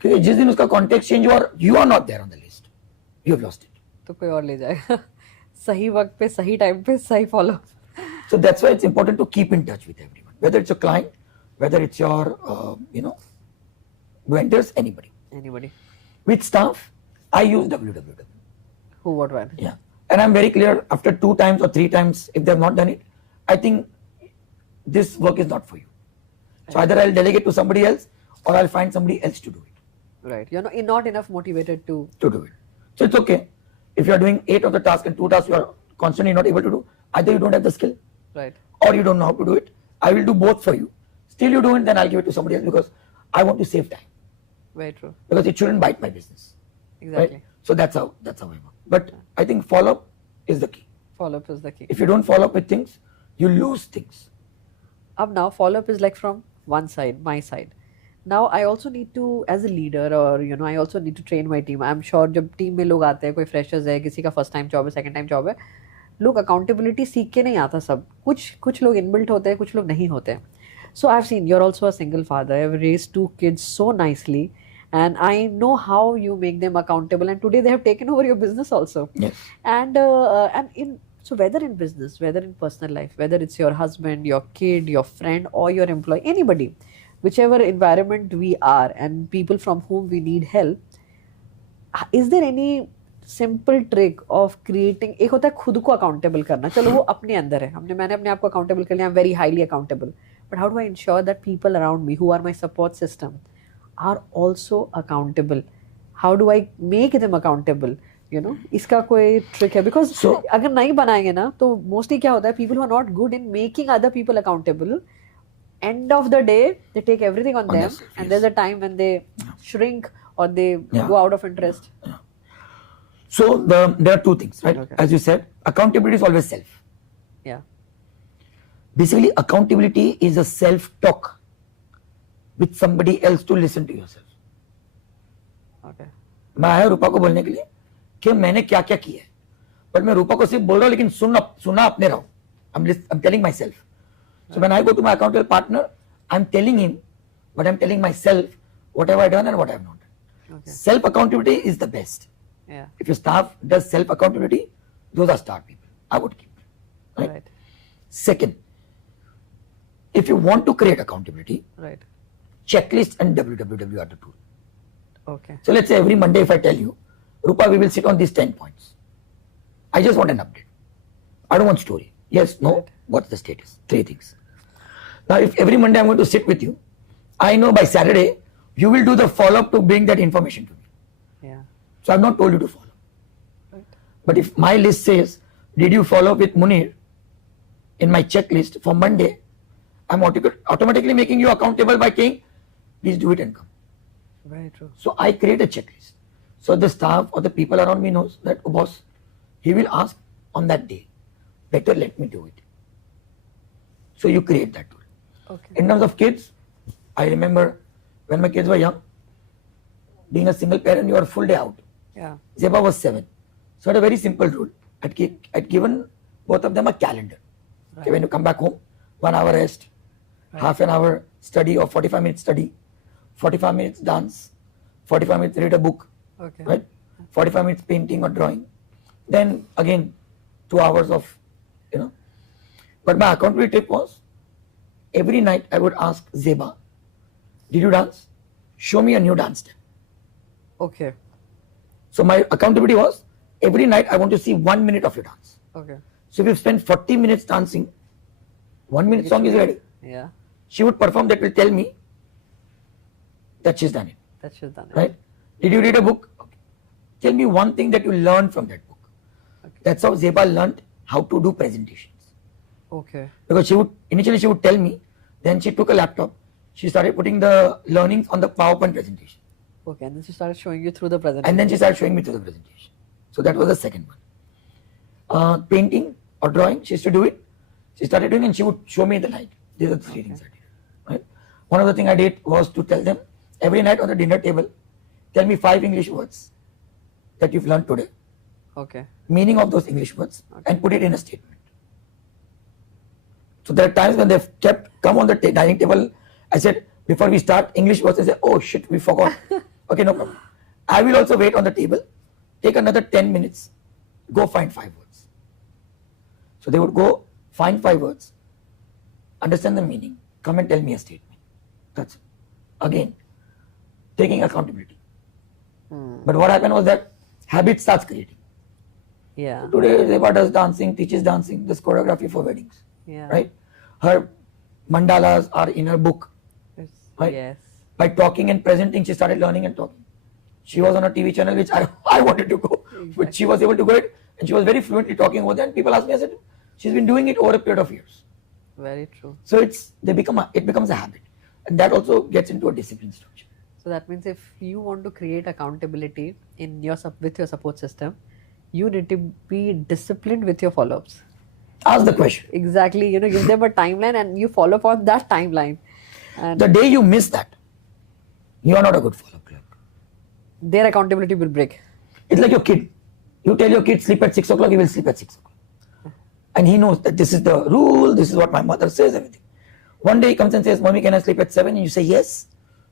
क्योंकि जिस दिन उसका कॉन्टेक्ट चेंज हुआ और you are not there on the list, you have lost it. तो कोई और ले जाएगा. सही वक्त पे, सही टाइम पे, सही follow. So that's why it's important to keep in touch with everyone, whether it's your client, whether it's your vendors, anybody. Anybody. With staff, I use www. Who, what, when. Yeah, and I'm very clear. After 2 times or 3 times, if they've not done it, I think this work is not for you. So either I'll delegate to somebody else, or I'll find somebody else to do it. Right. You're not enough motivated to. To do it. So it's okay if you are doing 8 of the tasks and 2 tasks you are constantly not able to do. Either you don't have the skill, Right. or you don't know how to do it. I will do both for you. Still you do it, then I'll give it to somebody else because I want to save time. Very true. Because it shouldn't bite my business. Exactly. Right? So that's how I work. But I think follow-up is the key. Follow-up is the key. If you don't follow up with things, you lose things. Up now, follow-up is like from one side, my side. Now I also need to, as a leader, or I also need to train my team. I'm sure जब team में लोग आते हैं, कोई freshers है, किसी का first time job है, second time job है, लोग accountability सीख के नहीं आता सब. कुछ लोग inbuilt होते हैं, कुछ लोग नहीं होते हैं. So I've seen you're also a single father. I've raised 2 kids so nicely, and I know how you make them accountable. And today they have taken over your business also. Yes. And so whether in business, whether in personal life, whether it's your husband, your kid, your friend, or your employee, anybody, whichever environment we are, and people from whom we need help, is there any simple trick of creating? एक होता है खुद को accountable करना, चलो वो अपने अंदर है, मैंने अपने आप को अकाउंटेबल कर लिया, I am very highly accountable. But how do I ensure that people around me who are my support system are also accountable? How do I make them accountable? इसका कोई ट्रिक है? बिकॉज अगर नहीं बनाएंगे ना तो मोस्टली क्या होता है, people who are not good in making other people accountable, end of the day they take everything on them, themselves, and yes. there's a time when they shrink or they go out of interest. So there are 2 things, right? Okay. As you said, accountability is always self. Yeah. Basically, accountability is a self-talk with somebody else to listen to yourself. Okay. मैं आया रूपा को बोलने के लिए कि मैंने क्या क्या किया है, बट मैं रूपा को सिर्फ बोल रहा हूँ, लेकिन सुना अपने रहो. I'm telling myself. So when I go to my accountable partner, I'm telling him, but I'm telling myself what have I done and what I have not done. Okay. Self accountability is the best. Yeah. If your staff does self accountability, those are star people. I would keep. Right? Right. Second, if you want to create accountability, Right. checklist and www are the tool. Okay. So let's say every Monday if I tell you, Rupa, we will sit on these 10 points. I just want an update. I don't want story. Yes, no, Right. what's the status? 3 things. Now if every Monday I'm going to sit with you, I know by Saturday you will do the follow-up to bring that information to me. Yeah. So I've not told you to follow. Right. But if my list says, did you follow up with Munir in my checklist for Monday, I'm automatically making you accountable by saying, please do it and come. Very true. So I create a checklist. So the staff or the people around me knows that, oh boss, he will ask on that day. Better let me do it. So you create that tool. Okay. In terms of kids, I remember when my kids were young, being a single parent, you are full day out. Yeah. Zeba was 7. So I had a very simple rule. I'd given both of them a calendar. Right. Okay, when you come back home, 1 hour rest, Right. half an hour study or 45 minutes study, 45 minutes dance, 45 minutes read a book, Okay. right? 45 minutes painting or drawing. Then again, 2 hours of, But my accountability tip was, every night I would ask Zeba, did you dance? Show me a new dance step. Okay. So my accountability was, every night I want to see 1 minute of your dance. Okay. So if you spend 40 minutes dancing, 1 minute song is ready. Yeah. She would perform, that will tell me that she's done it, That's just done. right? Did you read a book? Okay. Tell me one thing that you learned from that book. Okay. That's how Zeba learned how to do presentations. Okay. Because initially she would tell me, then she took a laptop, she started putting the learnings on the PowerPoint presentation. Okay, and then she started showing you through the presentation. And then she started showing me through the presentation. So that was the second one. Painting or drawing, she used to do it. She started doing it and she would show me the light. These are the three things I did. Right? One of the things I did was to tell them every night on the dinner table, tell me 5 English words that you've learned today, Okay. meaning of those English words, and put it in a statement. So there are times when they've come on the dining table. I said, before we start English words, they say, oh shit, we forgot. Okay, no problem. I will also wait on the table, take another 10 minutes, go find 5 words. So they would go find 5 words, understand the meaning, come and tell me a statement. That's it. Again, taking accountability. But what happened was that habit starts creating. Yeah. Today, Reba does dancing, teaches dancing, does choreography for weddings. Yeah. Right? Her mandalas are in her book. Right? Yes. By talking and presenting, she started learning and talking. She was on a TV channel which I wanted to go, but she was able to go it, and she was very fluently talking over there. And people asked me, I said, she's been doing it over a period of years. Very true. So it becomes a habit, and that also gets into a discipline structure. So that means if you want to create accountability in your with your support system, you need to be disciplined with your follow-ups. Ask the question. Exactly. Give them a timeline and you follow up on that timeline. And The day you miss that, you are not a good follow-up clerk. their accountability will break. It's like your kid. You tell your kid sleep at 6 o'clock, he will sleep at 6 o'clock. And he knows that this is the rule, this is what my mother says, everything. One day he comes and says, Mommy, can I sleep at 7? And you say, yes.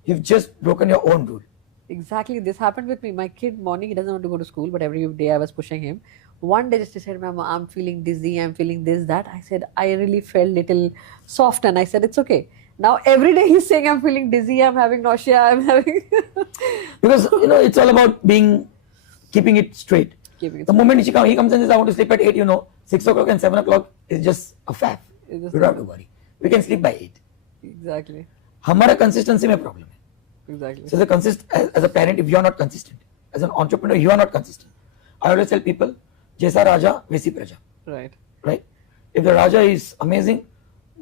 You've just broken your own rule. Exactly. This happened with me. My kid, morning, he doesn't want to go to school, but every day I was pushing him. One day just he said, Mama, I'm feeling dizzy, I'm feeling this, that. I said, I really felt little soft, and I said, it's okay. Now every day he's saying, I'm feeling dizzy, I'm having nausea, I'm having... Because, it's all about keeping it straight. Keeping it The moment he comes and says, I want to sleep at 8, 6 o'clock and 7 o'clock is just a faff. It's just You don't have to worry. We can sleep by 8. Exactly. हमारा consistency में problem है. Exactly. So as a parent, if you are not consistent, as an entrepreneur, you are not consistent. I always tell people, जैसा राजा वैसी प्रजा. Right. Right? If the Raja is amazing,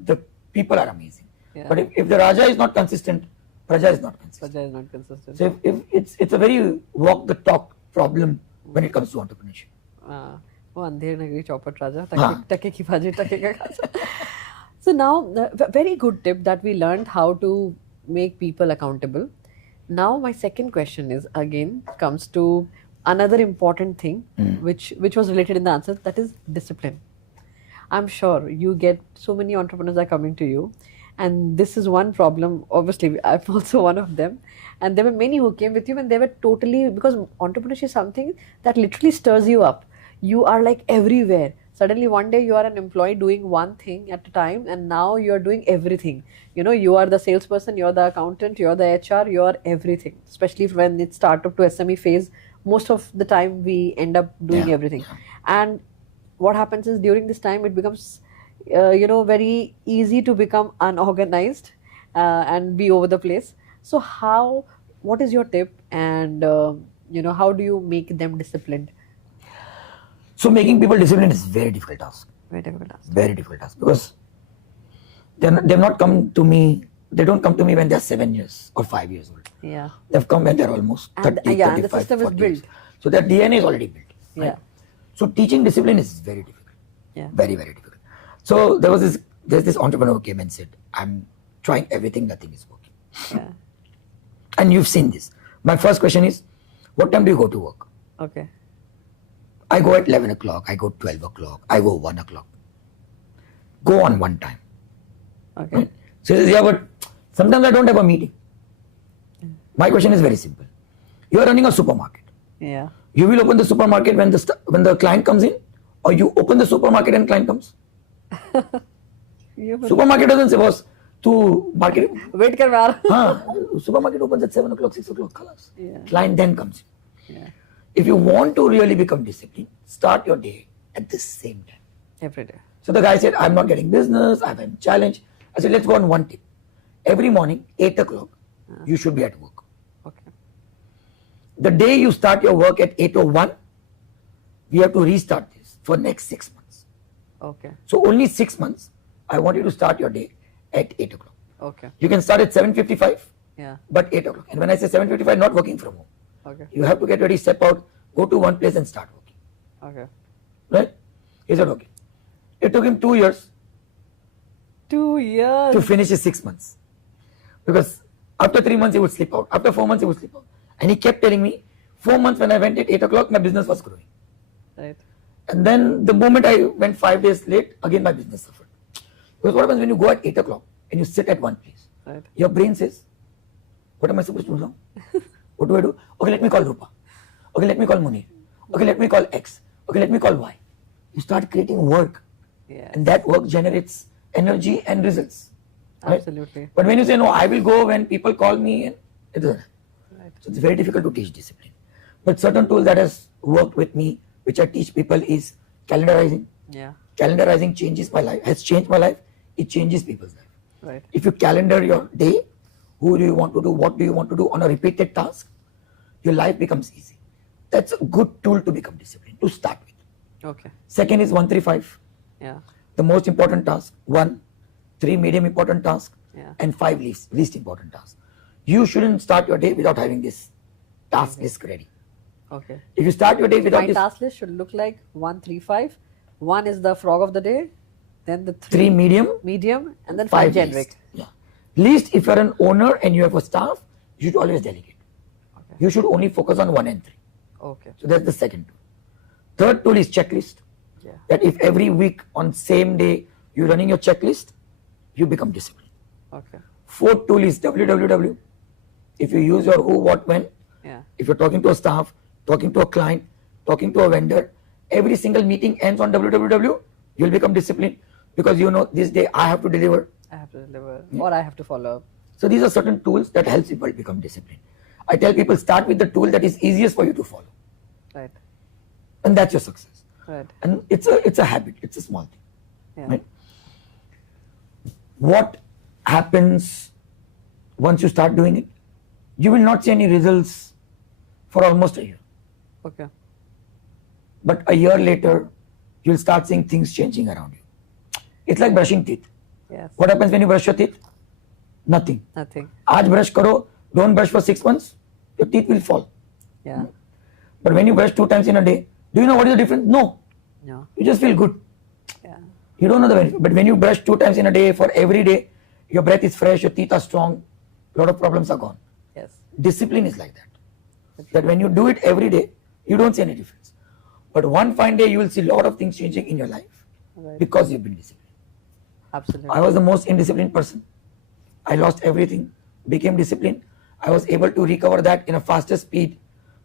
the people are amazing. Yeah. But if the Raja is not consistent, Praja is not consistent. Sajja is not consistent. So if it's a very walk the talk problem when it comes to entrepreneurship. वो अंधेर नगरी चौपट राजा हाँ. टके की भाजी टके का खाजा. So now, very good tip that we learned how to make people accountable. Now my second question is again comes to another important thing which was related in the answer, that is discipline. I'm sure you get so many entrepreneurs are coming to you, and this is one problem. Obviously, I'm also one of them, and there were many who came with you and they were totally, because entrepreneurship is something that literally stirs you up. You are like everywhere. Suddenly one day you are an employee doing one thing at a time, and now you are doing everything. You are the salesperson, you're the accountant, you're the HR, you're everything. Especially when it's startup to SME phase, most of the time we end up doing everything. And what happens is during this time it becomes very easy to become unorganized and be over the place. So what is your tip, and how do you make them disciplined? So making people disciplined is very difficult task. Very difficult task. Very difficult task, because they've not come to me. They don't come to me when they're 7 years or 5 years old. Yeah. They've come when they're almost 30, And 35, the system is 40 years. built. So their DNA is already built. Right? Yeah. So teaching discipline is very difficult. Yeah. Very, very difficult. So there's this entrepreneur who came and said, I'm trying everything, nothing is working. Yeah. And you've seen this. My first question is, what time do you go to work? Okay. I go at 11 o'clock, I go 12 o'clock, I go 1 o'clock. Go on one time. Okay. Right? So he says, yeah, but sometimes I don't have a meeting. My question is very simple. You are running a supermarket. Yeah. You will open the supermarket when the client comes in, or you open the supermarket and client comes? Supermarket doesn't say, boss, to market. Wait kar मैं आ रहा Supermarket opens at 7 o'clock, 6 o'clock. Khalas. Yeah. Client then comes in. Yeah. If you want to really become disciplined, start your day at the same time. Every day. So the guy said, I'm not getting business, I have a challenge. I said, let's go on one tip. Every morning, 8 o'clock, you should be at work. Okay. The day you start your work at 8:01, we have to restart this for next 6 months. Okay. So only 6 months, I want you to start your day at 8 o'clock. Okay. You can start at 7:55, Yeah. but 8 o'clock. And when I say 7:55, not working from home. Okay. You have to get ready, step out, go to one place and start working. Okay. Right? He said, okay. It took him 2 years 2 years. to finish his 6 months. Because after 3 months, he would sleep out. After 4 months, he would sleep out. And he kept telling me, 4 months when I went at 8 o'clock, my business was growing. Right. And then the moment I went 5 days late, again my business suffered. Because what happens when you go at 8 o'clock and you sit at one place? Right. Your brain says, what am I supposed to do now? What do I do? Okay, let me call Rupa. Okay, let me call Munir. Okay, let me call X. Okay, let me call Y. You start creating work. Yeah. And that work generates energy and results. Right? Absolutely. But when you say, no, I will go when people call me, and it doesn't happen. Right. So it's very difficult to teach discipline. But certain tool that has worked with me, which I teach people, is calendarizing. Yeah. Calendarizing changes my life, has changed my life. It changes people's life. Right. If you calendar your day, who do you want to do, what do you want to do on a repeated task, your life becomes easy. That's a good tool to become disciplined, to start with. Okay. Second is 135. Yeah. The most important task, 1, 3 medium important tasks, Yeah. and 5 least important tasks. You shouldn't start your day without having this task list ready. Okay. If you start your day without My this task list should look like 1, 3, 5. 1 is the frog of the day, then the 3 medium, medium, and then 5 5 generic. least. Yeah. Least, if you're an owner and you have a staff, you should always delegate. Okay. You should only focus on 1 and 3. Okay. So that's the second tool. Third tool is checklist. Yeah. That if every week on same day you're running your checklist, you become disciplined. Okay. Fourth tool is WWW. If you use your who, what, when, Yeah. if you're talking to a staff, talking to a client, talking to a vendor, every single meeting ends on WWW, you'll become disciplined because you know this day I have to deliver. I have to deliver, or I have to follow up. So these are certain tools that help people become disciplined. I tell people start with the tool that is easiest for you to follow, Right. and that's your success. Right. And it's a habit. It's a small thing. Yeah. Right? What happens once you start doing it? You will not see any results for almost a year. Okay. But a year later, you'll start seeing things changing around you. It's like brushing teeth. Yes. What happens when you brush your teeth? Nothing. Nothing. Aaj brush karo, don't brush for 6 months, your teeth will fall. Yeah. But when you brush 2 times in a day, do you know what is the difference? No. No. You just feel good. Yeah. You don't know the benefit. But when you brush 2 times in a day for every day, your breath is fresh, your teeth are strong, a lot of problems are gone. Yes. Discipline is like that. That when you do it every day, you don't see any difference. But one fine day, you will see a lot of things changing in your life Right. because you've been disciplined. Absolutely. I was the most indisciplined person. I lost everything, became disciplined. I was able to recover that in a faster speed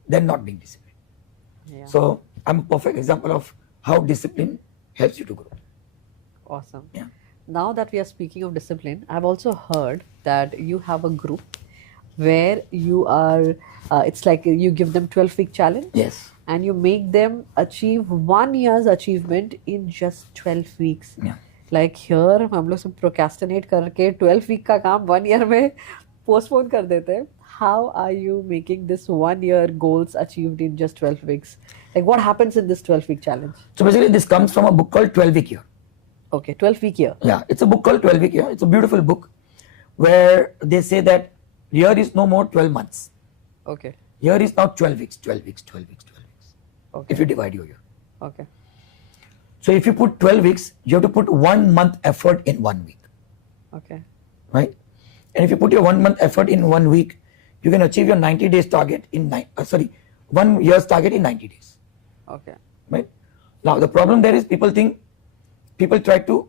than not being disciplined. Yeah. So I'm a perfect example of how discipline helps you to grow. Awesome. Yeah. Now that we are speaking of discipline, I've also heard that you have a group where you are, it's like you give them 12-week challenge Yes. and you make them achieve 1 year's achievement in just 12 weeks. Yeah. Like here, हम लोग सब procrastinate करके 12 week का काम 1 year में postpone कर देते हैं. How are you making this 1 year goals achieved in just 12 weeks? Like what happens in this 12-week challenge? So basically, this comes from a book called 12-Week Year. Okay, 12-week year. Yeah, it's a book called 12-Week Year. It's a beautiful book where they say that year is no more 12 months. Okay, Year is now 12 weeks, 12 weeks, 12 weeks, 12 weeks. okay, If you divide your year. okay, So if you put 12 weeks, you have to put 1 month effort in 1 week, okay, right? And if you put your 1 month effort in 1 week, you can achieve your 90 days target in 1 year's target in 90 days, okay. right? Now the problem there is people try to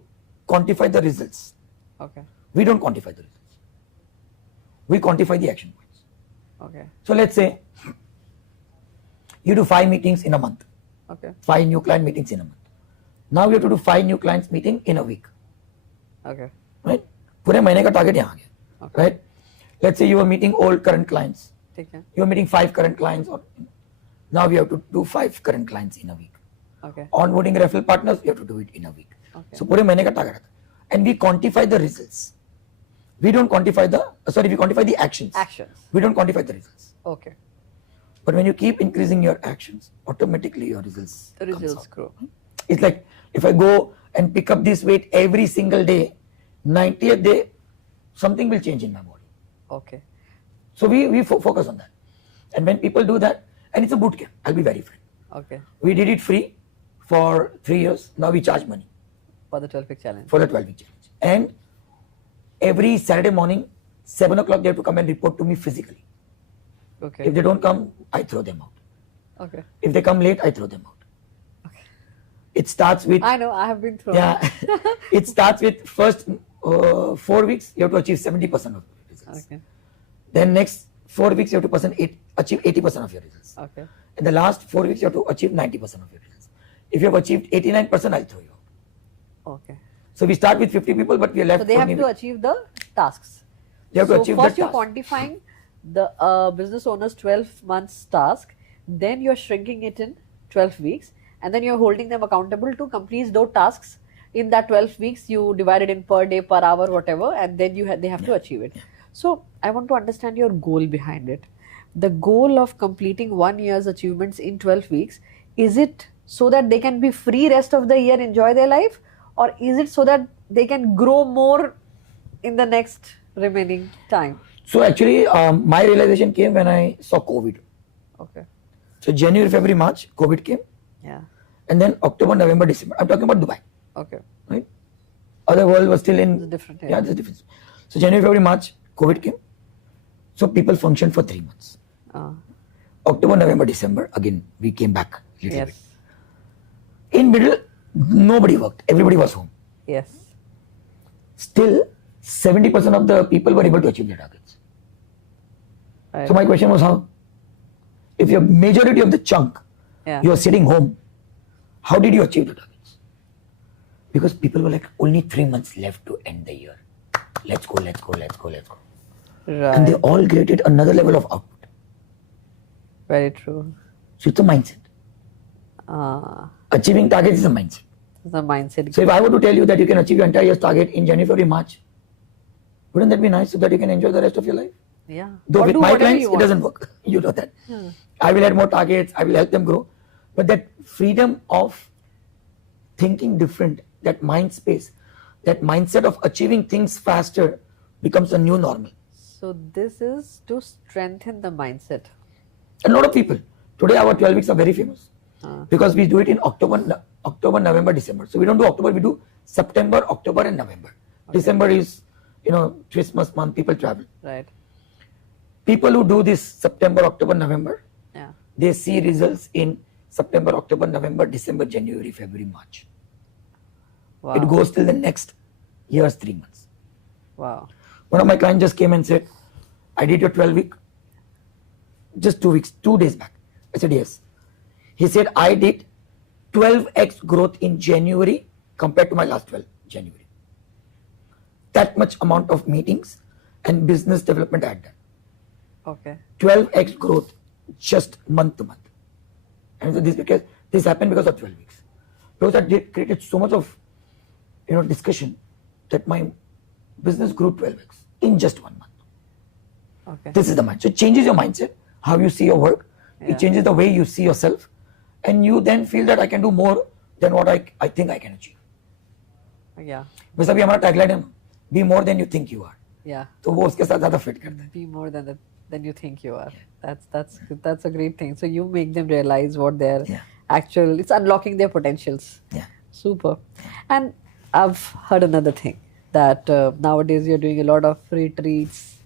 quantify the results. Okay, We don't quantify the results. We quantify the action points. okay, So let's say you do 5 meetings in a month, okay, 5 new client meetings in a month. Now you have to do 5 new clients meeting in a week, okay, right? पूरे महीने का target यहाँ आ गया, Okay. right? Let's say you are meeting old current clients. ठीक है, You are meeting 5 current clients, or now we have to do 5 current clients in a week. okay, Onboarding referral partners, we have to do it in a week. Okay. So पूरे महीने का target आता है. And we quantify the results. We don't quantify we quantify the actions. actions. We don't quantify the results. Okay, But when you keep increasing your actions, automatically your results the comes results out. grow. It's like if I go and pick up this weight every single day, 90th day, something will change in my body. Okay. So we focus on that. And when people do that, and it's a boot camp, I'll be very frank. Okay. We did it free for 3 years. Now we charge money For the 12-week challenge. for the 12-week challenge. And every Saturday morning, 7 o'clock, they have to come and report to me physically. Okay. If they don't come, I throw them out. Okay. If they come late, I throw them out. Okay. It starts with, I know, I have been through. yeah, it starts with first 4 weeks, you have to achieve 70% of your results. Okay. Then next 4 weeks, you have to achieve 80% of your results. Okay. In the last 4 weeks, you have to achieve 90% of your results. If you have achieved 89%, I'll throw you out. Okay. So we start with 50 people, but we are left So they have only to with- achieve the tasks. They have to So achieve first the you're task. quantifying the business owner's 12 months task, then you're shrinking it in 12 weeks, and then you're holding them accountable to complete those tasks in that 12 weeks. You divide it in per day, per hour, whatever, and then they have to achieve it. So I want to understand your goal behind it. The goal of completing 1 year's achievements in 12 weeks, is it so that they can be free rest of the year, enjoy their life, or is it so that they can grow more in the next remaining time? So actually, my realization came when I saw COVID. Okay. So January, February, March, COVID came. Yeah. And then October, November, December. I'm talking about Dubai, Okay. right? Other world was still in. It's different. Yeah, there's a difference. So January, February, March, COVID came. So people functioned for 3 months. October, November, December, again, we came back a little bit. Yes. In middle, nobody worked. Everybody was home. Yes. Still, 70% of the people were able to achieve their targets. Right. So my question was how? If your majority of the chunk, Yeah. you are sitting home, how did you achieve the targets? Because people were like, only 3 months left to end the year. Let's go, let's go, let's go, let's go. And they Right. all created another level of output. Very true. So it's a mindset. Achieving targets is a mindset. The mindset. So if I were to tell you that you can achieve your entire year's target in January, February, March, wouldn't that be nice so that you can enjoy the rest of your life? Yeah. Though Or with do my whatever clients, you it want. doesn't work. You know that. I will add more targets, I will help them grow. But that freedom of thinking different, that mind space, that mindset of achieving things faster becomes a new normal. So this is to strengthen the mindset. A lot of people, today our 12 weeks are very famous because we do it in October, November, December. So we don't do October, we do September, October and November. December is, Christmas month, people travel. Right. People who do this September, October, November, Yeah. they see results in September, October, November, December, January, February, March. Wow. It goes till the next year's 3 months. Wow. One of my clients just came and said, I did your 12 week, just 2 weeks, 2 days back. I said, yes. He said, I did 12x growth in January compared to my last 12 January. That much amount of meetings and business development I had done. Okay. 12x growth just month to month. And so this happened because of 12 weeks. Because that created so much of discussion that my business grew 12x in just 1 month. Okay. This is the mindset. So it changes your mindset, how you see your work. Yeah. It changes the way you see yourself. And you then feel that I can do more than what I think I can achieve. Yeah. बस अभी हमारा tagline है be more than you think you are. Yeah. तो वो उसके साथ ज़्यादा fit करता है. Be more than you think you are. That's a great thing. So you make them realize what their Yeah. actual. It's unlocking their potentials. Yeah. Super. And I've heard another thing that nowadays you're doing a lot of retreats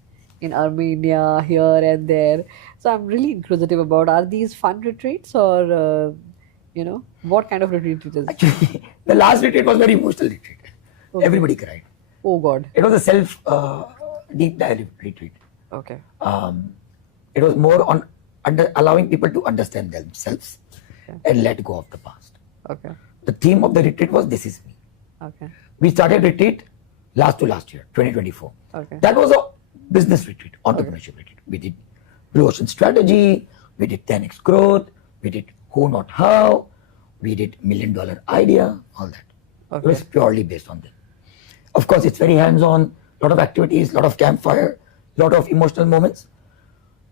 in Armenia here and there. So I'm really inquisitive about, are these fun retreats or what kind of retreat it is? Actually, the last retreat was very emotional retreat. Okay. Everybody cried. Oh God. It was a self deep dive retreat. Okay. It was more on allowing people to understand themselves Okay. and let go of the past. Okay. The theme of the retreat was This Is Me. Okay. We started retreat last year, 2024. Okay. That was a business retreat, entrepreneurship retreat. We did Blue Ocean Strategy, we did 10x Growth, we did Who Not How, we did $1 Million Idea, all that. It Okay. was purely based on that. Of course, it's very hands-on, lot of activities, lot of campfire, lot of emotional moments.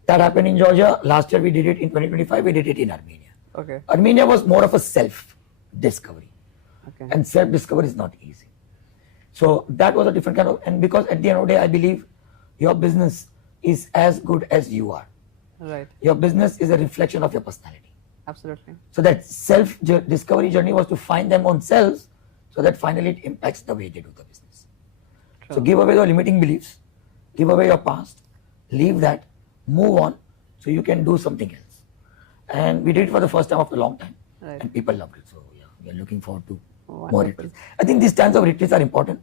That happened in Georgia. Last year we did it in 2025, we did it in Armenia. Okay. Armenia was more of a self-discovery. Okay. And self-discovery is not easy. So that was a different kind of, and because at the end of the day, I believe your business is as good as you are. Right. Your business is a reflection of your personality. Absolutely. So that self-discovery journey was to find them on selves, so that finally it impacts the way they do the business. True. So give away your limiting beliefs, give away your past, leave that, move on, so you can do something else. And we did it for the first time after a long time, Right. and people loved it. So yeah, we are looking forward to more Wonderful. retreats. I think these kinds of retreats are important.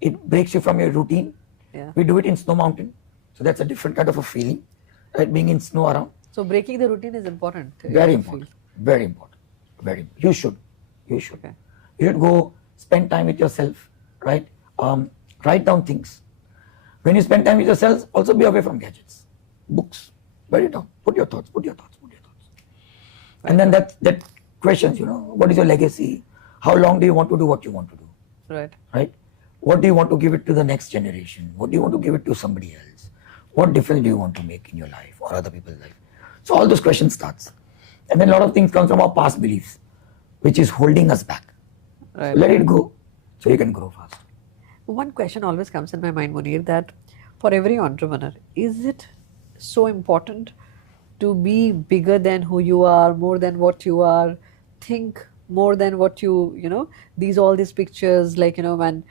It breaks you from your routine. Yeah. We do it in Snow Mountain, so that's a different kind of a feeling, right? Being in snow around. So breaking the routine is important. Very you important. feel. Very important. Very important. You should. You should. Okay. You should go spend time with yourself, right? Write down things. When you spend time with yourself, also be away from gadgets. Books. Write it down. Put your thoughts. And then that questions, what is your legacy? How long do you want to do what you want to do? Right. Right? What do you want to give it to the next generation? What do you want to give it to somebody else? What difference do you want to make in your life or other people's life? So all those questions starts. And then a lot of things come from our past beliefs, which is holding us back. Right. So let it go so you can grow fast. One question always comes in my mind, Munir, that for every entrepreneur, is it so important to be bigger than who you are, more than what you are, think more than what all these pictures, like, when,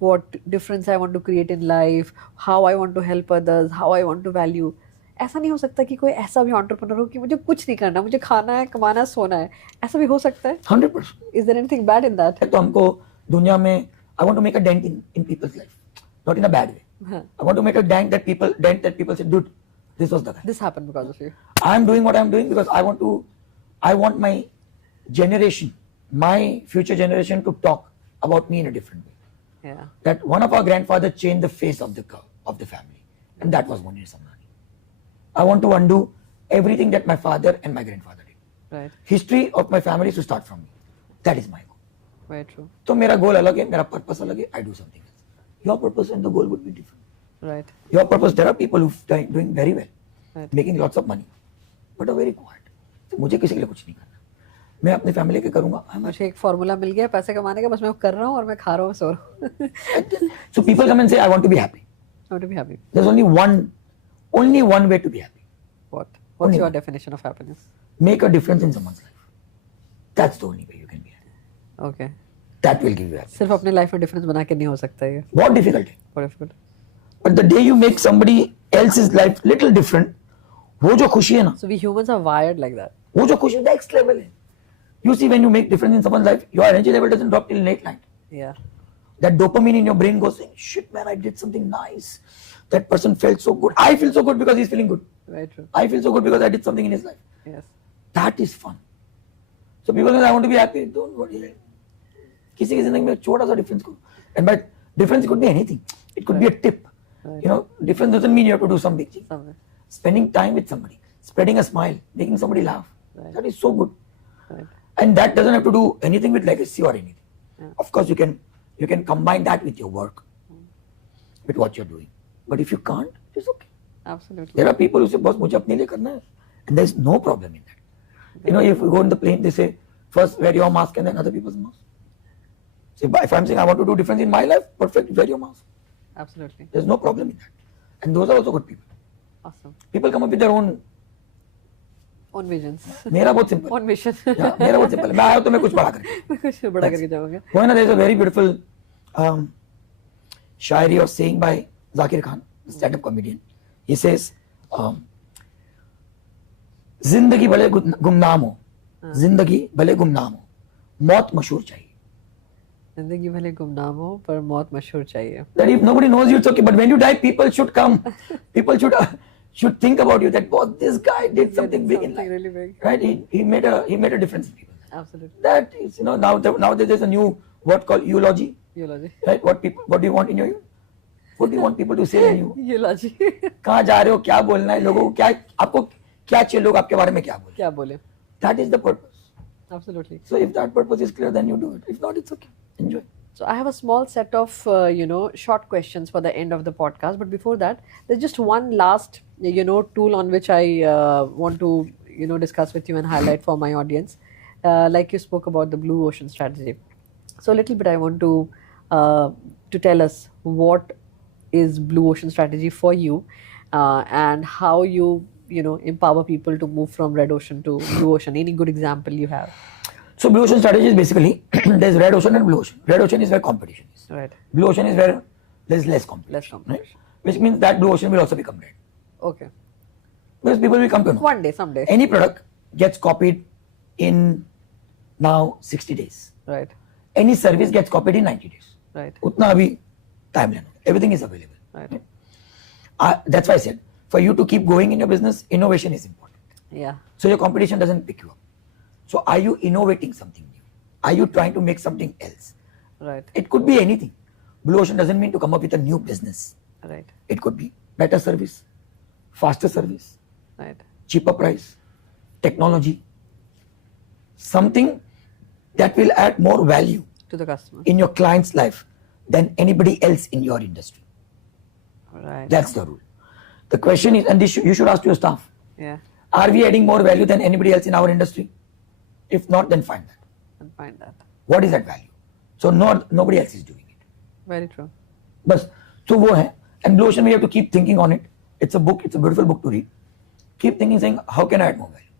what difference I want to create in life, how I want to help others, how I want to value. ऐसा नहीं हो सकता कि कोई ऐसा भी entrepreneur हो कि मुझे कुछ नहीं करना, मुझे खाना है, कमाना है, सोना है. ऐसा भी हो सकता है? 100%. Is there anything bad in that? तो हमको दुनिया में I want to make a dent in people's life, not in a bad way. I want to make a dent that people say, dude, this was the guy. This happened because of you. I'm doing what I'm doing because I want my generation, my future generation to talk about me in a different way. Yeah. That one of our grandfathers changed the face of the family, and that was Munir Samnani. I want to undo everything that my father and my grandfather did. Right. History of my family is to start from me. That is my goal. Very true. So मेरा goal अलग है, मेरा purpose अलग है. I do something else. Your purpose and the goal would be different. Right. Your purpose, there are people who are doing very well, Right. making lots of money, but are very quiet. So मुझे किसी के लिए कुछ नहीं करना. मैं अपनी family के करूँगा. मुझे एक फॉर्मूला मिल गया पैसे कमाने का, बस मैं कर रहा हूँ और मैं खा रहा हूँ, सो रहा हूँ. So people come and say, I want to be happy. I want to be happy. There's only one way to be happy. What? What's Only your one. definition of happiness? Make a difference in someone's life. That's the only way you can be happy. Okay. That will give you happiness. सिर्फ अपने life में difference बना के नहीं हो सकता ये. बहुत difficult है. What difficult? But the day you make somebody else's life little different, वो जो खुशी है ना, So we humans are wired like that. वो जो खुशी next level है. You see, when you make difference in someone's life, your energy level doesn't drop till late night. Yeah. That dopamine in your brain goes, shit man, I did something nice. That person felt so good. I feel so good because he's feeling good. Very true. I feel so good because I did something in his life. Yes. That is fun. So people say, I want to be happy. Don't worry. किसी की जिंदगी में छोटा सा difference करो. And by difference, it could be anything. It could be a tip. Right. Difference doesn't mean you have to do some big thing. Somewhere. Spending time with somebody, spreading a smile, making somebody laugh. Right. That is so good. Right. And that doesn't have to do anything with legacy or anything. Yeah. Of course, you can combine that with your work, with what you're doing. But if you can't, it's okay. Absolutely. There are people who say, boss, मुझे अपने लिए करना है. And there's no problem in that. If you go in the plane, they say, first wear your mask and then other people's mask. So if I'm saying I want to do difference in my life, perfect, wear your mask. Absolutely. There's no problem in that. And those are also good people. Awesome. People come up with their own. On visions. मेरा बहुत simple. On mission. Yeah, मेरा बहुत simple. मैं आया तो मैं कुछ बड़ा करके. कुछ बड़ा करके जाऊंगा. There's a very beautiful Shayari or saying by Zakir Khan, the stand-up comedian. He says, जिंदगी भले गुमनाम हो, जिंदगी भले गुमनाम हो, मौत मशहूर चाहिए. जिंदगी भले गुमनाम हो पर मौत मशहूर चाहिए. That if nobody knows you, it's okay. But when you die, people should come. People should think about you. That boss, this guy did something big in life. Really big. Right? He made a difference in people. Absolutely. That is, nowadays there's a new word called eulogy. Eulogy. Right? What do you want in your youth? What do you want people to say in you? Eulogy. कहाँ जा रहे हो, क्या बोलना है, लोगों को क्या, आपको क्या चाहिए, लोग आपके बारे में क्या बोले. क्या बोले? That is the purpose. Absolutely. So if that purpose is clear, then you do it. If not, it's okay. Enjoy. So I have a small set of short questions for the end of the podcast. But before that, there's just one last tool on which I want to discuss with you and highlight for my audience. Like you spoke about the blue ocean strategy. So a little bit I want to tell us what is blue ocean strategy for you. and how you know empower people to move from red ocean to blue ocean. Any good example you have? So blue ocean strategy is basically there's red ocean and blue ocean. Red ocean is where competition is. Right. Blue ocean is where there's less competition. Less competition. Right? Which means that blue ocean will also become red. Okay. Because people will come to know. One day, someday. Any product gets copied in now 60 days. Right. Any service gets copied in 90 days. Right. Utna abhi timeline. Everything is available. Right. That's why I said, for you to keep going in your business, innovation is important. Yeah. So your competition doesn't pick you up. So are you innovating something new? Are you trying to make something else? Right. It could be anything. Blue ocean doesn't mean to come up with a new business. Right. It could be better service, faster service, Right. cheaper price, technology, something that will add more value To the customer. in your client's life than anybody else in your industry. Right. That's the rule. The question is, and this you should ask your staff, Yeah. are we adding more value than anybody else in our industry? If not, then find that. And find that. What is that value? So nobody else is doing it. Very true. बस तो वो है. And Blue Ocean, we have to keep thinking on it. It's a book. It's a beautiful book to read. Keep thinking, saying, how can I add more value?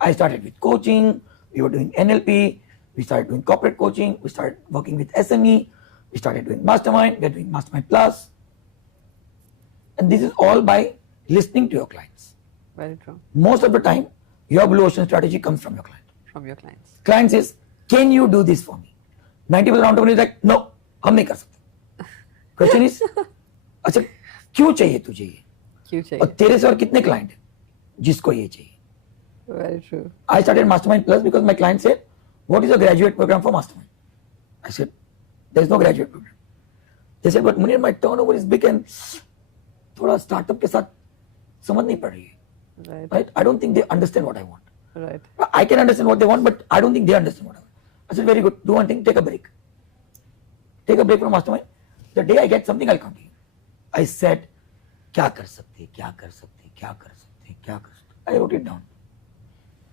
I started with coaching. We were doing NLP. We started doing corporate coaching. We started working with SME. We started doing Mastermind. We're doing Mastermind Plus. And this is all by listening to your clients. Very true. Most of the time, your Blue Ocean strategy comes from your client. From your clients. Client says, can you do this for me? 90% entrepreneur is like, no, हम नहीं कर सकते. Question is, अच्छा क्यों चाहिए तुझे ये? क्यों और चाहिए? तेरे से और कितने client हैं जिसको ये चाहिए? Very true. I started Mastermind Plus because my client said, what is a graduate program for Mastermind? I said, there is no graduate program. They said, but Munir, my turnover is big and थोड़ा startup के साथ समझ नहीं पड़ रही है. Right. Right? I don't think they understand what I want. Right. I can understand what they want, but I don't think they understand what I want. I said, very good. Do one thing, take a break. Take a break from Mastermind. The day I get something, I'll come to you. I said, क्या कर सकते, क्या कर सकते, क्या कर सकते, क्या कर सकते. I wrote it down.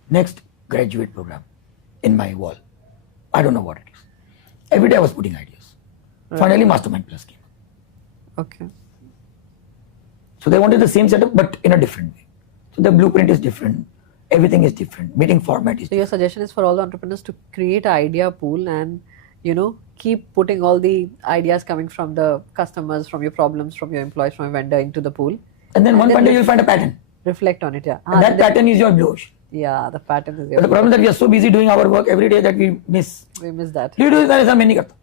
Next graduate program in my wall. I don't know what it is. Every day I was putting ideas. Right. Finally, Mastermind Plus came. Okay. So they wanted the same setup, but in a different way. So the blueprint is different. Everything is different. Meeting format is So your suggestion is for all the entrepreneurs to create an idea pool and keep putting all the ideas coming from the customers, from your problems, from your employees, from your vendor into the pool. And then one then day you'll find a pattern. Reflect on it. Yeah. And that pattern is your Blue Ocean. Yeah, the pattern is But the problem is that we are so busy doing our work every day that we miss. we miss that. Do you do this? मैं नहीं करता.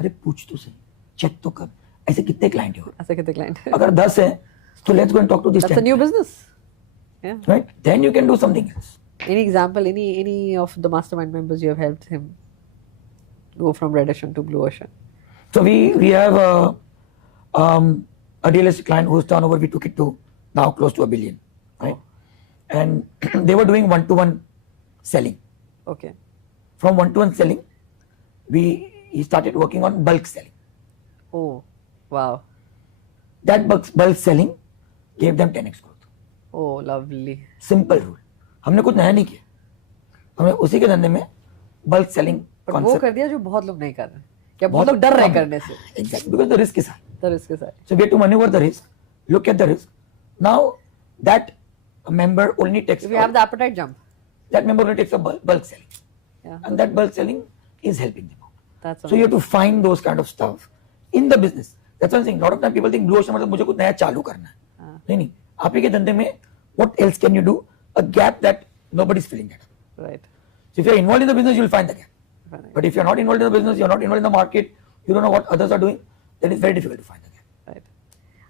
अरे पूछ तो सही. Check तो कर. ऐसे कितने client हैं? As a client. अगर 10 हैं, तो let's go and talk to this That's 10. a new business. Yeah. Right? Then you can do something else. Any example? Any of the mastermind members you have helped him go from red ocean to blue ocean? So we have a real estate client whose turnover we took it to now close to $1 billion, right? And they were doing one-to-one selling. Okay. From one-to-one selling, he started working on bulk selling. Oh, wow. That bulk selling gave them 10x growth. Oh, lovely. Simple rule. हमने कुछ नया नहीं किया. हमने उसी के धंधे में bulk selling But वो concept. कर दिया जो बहुत लोग नहीं कर रहे. क्या बहुत लोग डर रहे कम. करने से. Exactly, because the risk is high. The risk is high. So we have to maneuver the risk, look at the risk. Now that member only takes If you have the appetite, jump. that member only takes a bulk selling, Yeah. and that bulk selling is helping them out. That's So you have to find those kind of stuff in the business. That's what I'm saying. A lot of time people think blue ocean मतलब मुझे कुछ नया चालू करना है. नहीं. आप ही के धंधे में what else can you do? A gap that nobody's filling that. right. So if you're involved in the business, you'll find the gap. Right. But if you're not involved in the business, you're not involved in the market, you don't know what others are doing, then it's very difficult to find the gap. Right.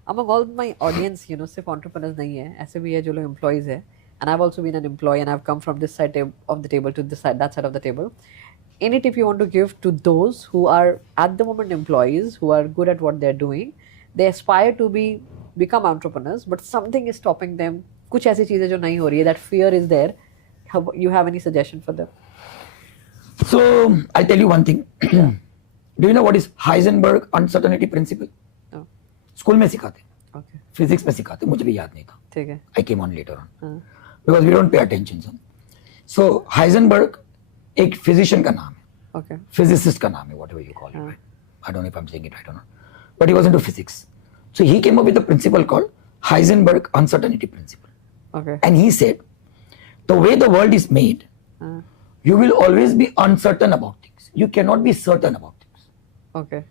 Among all my audience, सिर्फ entrepreneurs नहीं है, ऐसे भी है जो लोग employees है, and I've also been an employee and I've come from this side of the table to this side, that side of the table. Any tip you want to give to those who are at the moment employees, who are good at what they're doing, they aspire to become entrepreneurs, but something is stopping them. कुछ ऐसी चीजें जो नहीं हो रही है, that fear is there. You have any suggestion for them? So I'll tell you one thing. Do you know what is Heisenberg uncertainty principle? No. School में सिखाते, Okay. फिजिक्स में सिखाते, मुझे भी याद नहीं था. ठीक है. I came on later on because we don't pay attention. So Heisenberg एक physician का नाम है, Okay. physicist का नाम है, whatever you call it. Right? I don't know if I'm saying it right or not, but he was into physics. So he came up with a principle called Heisenberg uncertainty principle. Okay. And he said, the way the world is made, you will always be uncertain about things. You cannot be certain about things. Okay.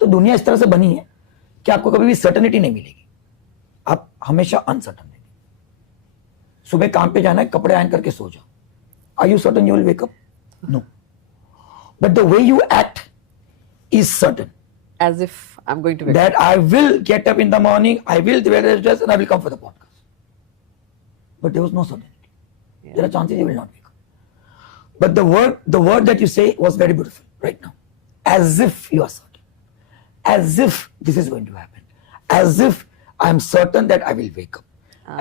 तो दुनिया इस तरह से बनी है कि आपको कभी भी सर्टेनिटी नहीं मिलेगी, आप हमेशा अनसर्टन रहेंगे. सुबह काम पे जाना है, कपड़े आयन करके सो जाओ. Are you certain you will wake up? No. But the way you act is certain. As if I'm going to wake That I will get up in the morning, I will wear this dress, and I will come for the podcast. But there was no certainty. Yeah. There are chances you will not wake up. But the word that you say was very beautiful right now. As if you are certain. As if this is going to happen. As if I am certain that I will wake up.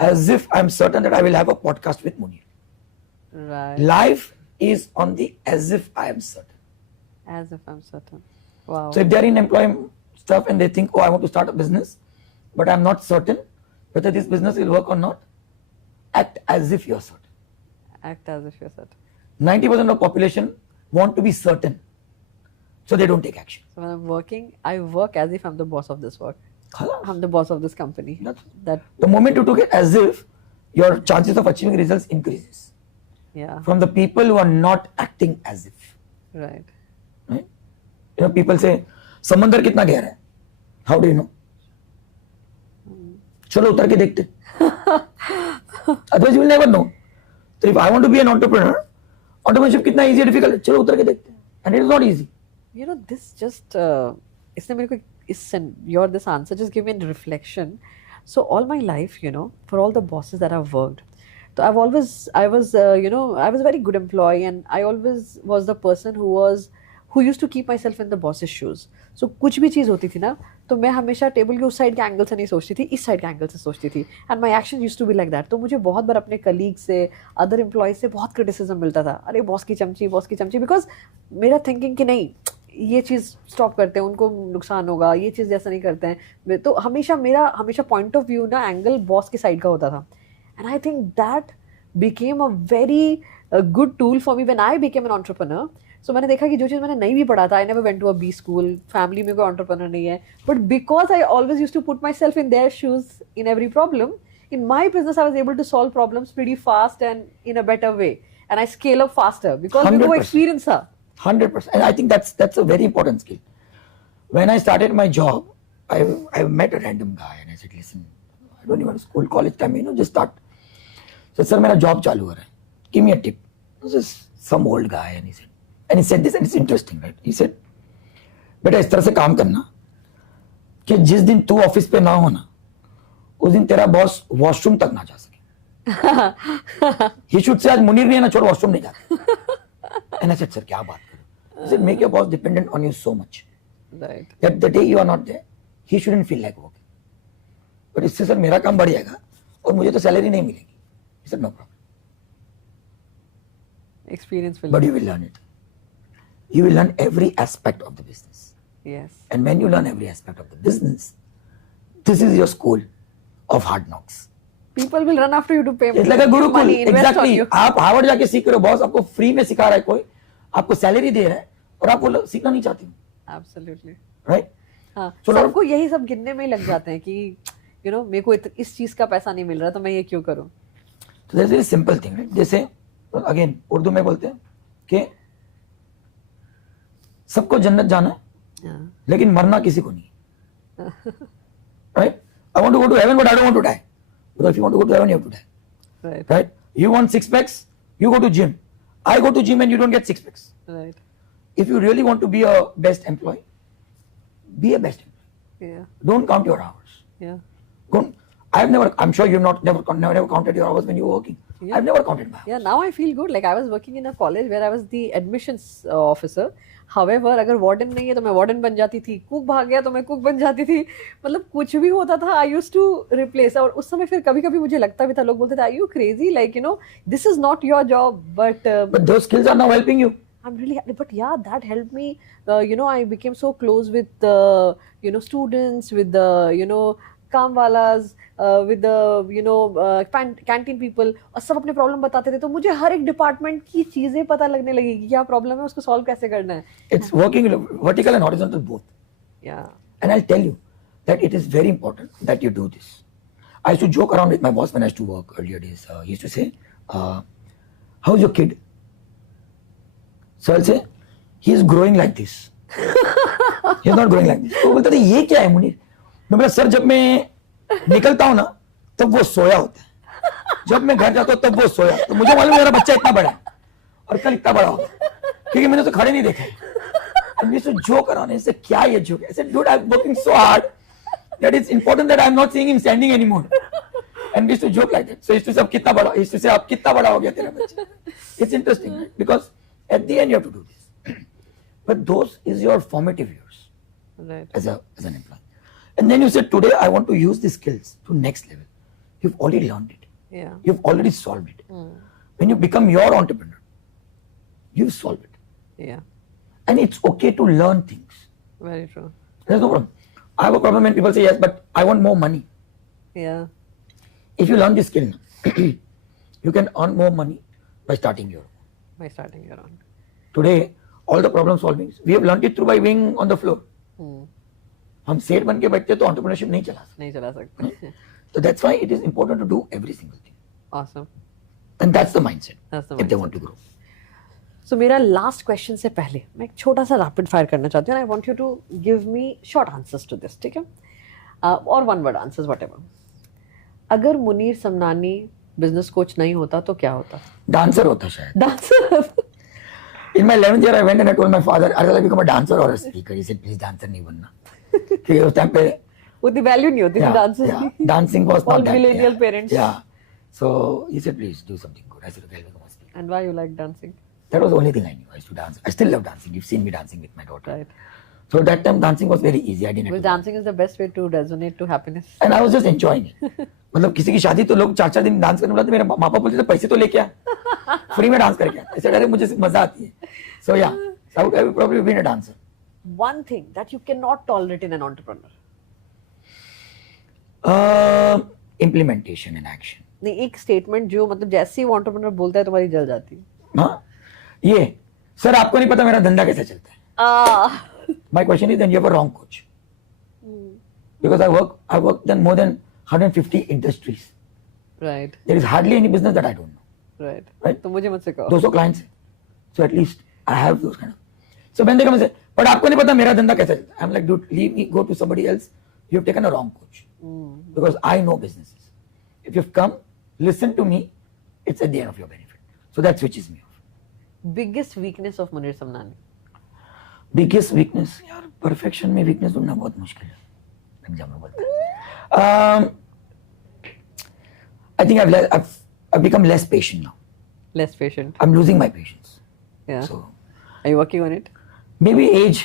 As if I am certain that I will have a podcast with Munir. Right. Life is on the as if I am certain. As if I'm certain. Wow. So if they're in employment stuff and they think, oh, I want to start a business, but I'm not certain whether this business will work or not, act as if you're certain. Act as if you're certain. 90% of population want to be certain, so they don't take action. So when I'm working, I work as if I'm the boss of this work. Khalas. I'm the boss of this company. That's- That, The moment you took it as if, your chances of achieving results increases. yeah. From the people who are not acting as if. Right. Right? You know, people say, समंदर कितना गहरा है? How do you know? चलो उतर के देखते. Otherwise you will never know. So if I want to be an entrepreneur, entrepreneurship कितना easy or difficult है? चलो उतर के देखते. And it is not easy. You know, this just, इसने मेरे को your this answer just give me a reflection. So all my life, you know, for all the bosses that I've worked, so I was a very good employee, and I always was the person who used to keep myself in the boss's shoes. So कुछ भी चीज़ होती थी ना, तो मैं हमेशा table के उस साइड के एंगल से नहीं सोचती थी, इस साइड के एंगल से सोचती थी. And my action use to be like that. तो मुझे बहुत बार अपने कलीग से, अदर एम्प्लॉयज से बहुत क्रिटिसिज्म मिलता था. अरे बॉस की चमची, बिकॉज मेरा थिंकिंग कि नहीं, ये चीज़ स्टॉप करते हैं, उनको नुकसान होगा, ये चीज़ जैसा नहीं करते हैं. तो हमेशा पॉइंट ऑफ व्यू ना एंगल बॉस की साइड का होता था. And I think that became a very good tool for me when I became an entrepreneur. So मैंने देखा कि जो चीज़ मैंने नहीं भी पढ़ा था, I never went to a B school, family में कोई एंटरप्रेन्योर नहीं है, but because I always used to put my self in their shoes in every problem, in my business I was able to solve problems pretty fast and in a better way, and I scale up faster because मेरे को 100%. experience था. 100%. And I think that's a very important skill. When I started my job, I met a random guy and I said, listen, I don't even school, college time, just start. So, sir, मेरा job चालू हो रहा है. Give me a tip. This is some old guy and he said this, and it's interesting, right? He said, बेटा इस तरह से काम करना कि जिस दिन तू ऑफिस पे ना हो ना, उस दिन तेरा बॉस वॉशरूम तक ना जा सके. He should say, आज मुनीर नहीं है ना, छोड़, वॉशरूम नहीं जाते. And I said, sir, क्या बात कर रहे हो? He said, make your boss dependent on you so much Right. that the day you are not there, he shouldn't feel like working. But इससे सर मेरा काम बढ़ जाएगा और मुझे तो सैलरी नहीं मिलेगी. He said, no problem. Experience will. But you will learn it. You will learn every aspect of the business. Yes. And when you learn every aspect of the business, this is your school of hard knocks. People will run after you to pay It's like a give gurukul. money, invest on Exactly. you. आप Harvard जाके सीख रहे हो, boss आपको free में सिखा रहा है, कोई आपको सैलरी दे रहा है और आप वो सीखना नहीं चाहते हो, Absolutely. राइट? हाँ. So lot of- सबको यही सब गिनने में ही लग जाते हैं कि मेरे को इस चीज का पैसा नहीं मिल रहा, तो मैं ये क्यों करूं? तो that's very simple thing, right? जैसे अगेन उर्दू में बोलते हैं कि सबको जन्नत जाना है हाँ. लेकिन मरना किसी को नहीं, right? I want to go to heaven but I don't want to die, because if you want to go to heaven you have to die, Right. Right? You want six packs, you go to gym. I go to gym and you don't get six packs. Right. If you really want to be a best employee, be a best employee. Yeah. Don't count your hours. Yeah. Don't. I'm sure you've never counted your hours when you were working. Yeah. I've never counted my hours. Yeah, now I feel good. Like I was working in a college where I was the admissions officer. However, अगर warden नहीं है तो मैं warden बन जाती थी, cook भाग गया तो मैं कुक बन जाती थी, मतलब कुछ भी होता था, आई यूज्ड टू रिप्लेस. और उस समय फिर कभी कभी मुझे लगता भी था, लोग बोलते थे are you crazy, like this is not your job, but But those skills are now helping you. I'm really happy. But yeah, that helped me. I became so close with students, with the कामवालाज, with the canteen people, और सब अपने problem बताते थे, तो मुझे हर एक department की चीजें पता लगने लगी कि क्या प्रॉब्लम है, उसको सॉल्व कैसे करना है. It's working vertical and horizontal both. Yeah. And I'll tell you that it is very important that you do this. I used to joke around with my boss when I used to work earlier days. He used to say, how's your kid? So I'll say, he is growing like this. He is not growing like this. तो बोलते थे ये क्या है मुनीर? मैं बोला sir जब मैं निकलता हूँ ना तब वो सोया होता है, जब मैं घर जाता हूँ तब वो सोया, तो मुझे मालूम है मेरा बच्चा इतना बड़ा है और कल इतना बड़ा होगा क्योंकि मैंने तो खड़े नहीं देखा है. And we used to joke around. I said, क्या ये joke? I said, dude, I'm working so hard that it's important that I'm not seeing him standing anymore. And we used to joke like that. So he used to say, अब कितना बड़ा? He used to say, अब कितना बड़ा हो गया तेरा बच्चा? It's interesting, right? Because at the end you have to do this. But those is your formative years Right. as an employee. And then you said, today I want to use these skills to next level. You've already learned it. Yeah. You've already solved it. When you become your entrepreneur, you solve it. Yeah. And it's okay to learn things. Very true. There's no problem. I have a problem when people say, yes, but I want more money. Yeah. If you learn this skill, you can earn more money by starting your own. By starting your own. Today, all the problem solving, we have learned it through by being on the floor. हम सेठ बन के बैठते तो entrepreneurship नहीं चला सकते. नहीं चला सकते. So that's why it is important to do every single thing. Awesome. And that's the mindset. That's the if they mindset. want to grow. So मेरा लास्ट क्वेश्चन से पहले मैं एक छोटा सा रैपिड फायर करना चाहती हूँ. I want you to give me short answers to this, ठीक है? और वन वर्ड आंसर्स व्हाटएवर. अगर मुनीर समनानी बिजनेस कोच नहीं होता तो क्या होता? Dancer होता शायद. Dancer. In my 11th year, I went and I told my father, I'll become a dancer or a speaker. He said, please dancer नहीं बनना. क्योंकि उस टाइम पे उतनी वैल्यू नहीं होती थी डांसर की. dancing was All not that. millennial parents. Yeah. So he said, please do something good. I said, okay, I'll become a speaker. And why you like dancing? That was the only thing I knew. I used to dance. I still love dancing. You've seen me dancing with my daughter. Right. So that time dancing was very easy. I didn't have Because to dancing is the best way to resonate to happiness. And I was just enjoying it. मतलब किसी की शादी तो लोग 4-4 दिन dance करने बुलाते, मेरे माँ पापा बोलते थे पैसे तो लेके आ, फ्री में डांस करके आ. ऐसे अरे मुझे मजा आती है. So yeah, I would probably been a dancer. One thing that you cannot tolerate in an entrepreneur. Implementation and action. नहीं, एक स्टेटमेंट जो मतलब जैसे ही वो एंटरप्रेन्योर बोलता है तुम्हारी जल जाती है. हाँ, ये सर आपको नहीं पता मेरा धंधा कैसे चलता है. My question is then you have a wrong coach. Because I work then more than 150 industries. Right. There is hardly any business that I don't know. Right. Right. तो मुझे मुझसे कहो. 200 clients. So at least I have those kind of. So when they come and say, but आपको नहीं पता मेरा धंधा कैसे चलता है. I'm like, dude, leave me, go to somebody else. You have taken a wrong coach. Because I know businesses. If you've come, listen to me, it's at the end of your benefit. So that switches me off. Biggest weakness of Munir Samnani. Biggest weakness, यार perfection में weakness ढूंढना बहुत मुश्किल है. Exam में बोलता है. I think I've become less patient now. Less patient. I'm losing my patience. Yeah. So Are you working on it? maybe age.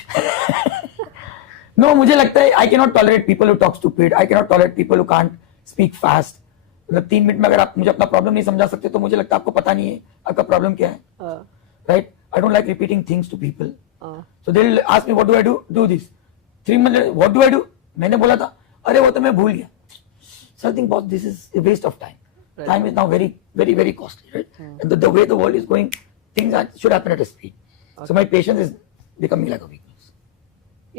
No, मुझे लगता है I cannot tolerate people who talk stupid. I cannot tolerate people who can't speak fast. मतलब 3 minute में अगर आप मुझे अपना problem नहीं समझा सकते तो मुझे लगता है आपको पता नहीं है आपका प्रॉब्लम क्या है. Right? I don't like repeating things to people. So they'll ask me what do I do? Do this. 3 months what do I do? मैंने बोला था अरे वो तो मैं भूल गया. So I think boss, this is a waste of time. Right. Time is now very, very, very costly, right? And the way the world is going, things should happen at a speed. Okay. So my patience is becoming like a weakness.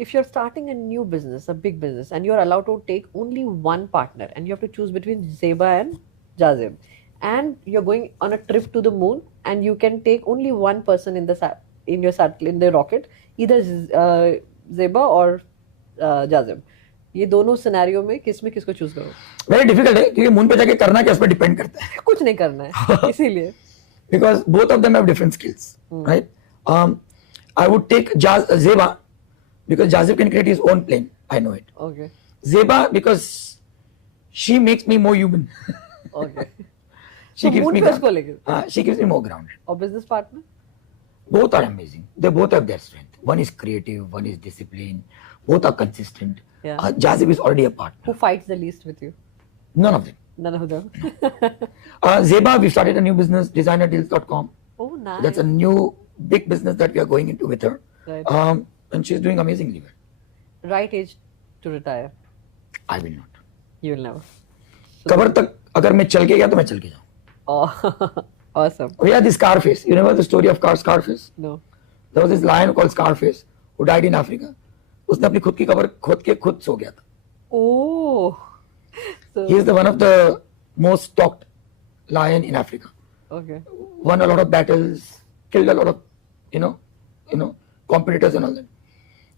If you're starting a new business, a big business, and you're allowed to take only one partner, and you have to choose between Zeba and Jazib, and you're going on a trip to the moon, and you can take only one person in the rocket, either Zeba or Jazib. ये दोनों scenario में किसको choose करो? Very difficult है क्योंकि moon पे जाके करना क्या इस पर डिपेंड करता है. कुछ नहीं करना है इसीलिए. Because both of them have different skills, right? I would take Zeba because Jazib can create his own plane. I know it. Okay. Zeba because she makes me more human. Okay. She keeps me grounded. She keeps me more grounded. Or business partner? Both are amazing. They both have their strength. One is creative, one is disciplined. Both are consistent. Yeah. Jazib is already a partner. Who fights the least with you? None of them. None of them. Zeba, we started a new business, designerdeals.com. Oh, nice. That's a new big business that we are going into with her. Right. And she's doing amazingly well. Right age to retire? I will not. You will never. Cover तक अगर मैं चल के गया तो मैं चल के जाऊँ. Oh, awesome. Oh yeah, the Scarface. You know the story of Scarface? No. There was this lion called Scarface who died in Africa. उसने अपनी खुद की कबर खोद के खुद सो गया था. Oh. So, He is the one of the most stalked lion in Africa. okay. Won a lot of battles, killed a lot of, you know, competitors and all that.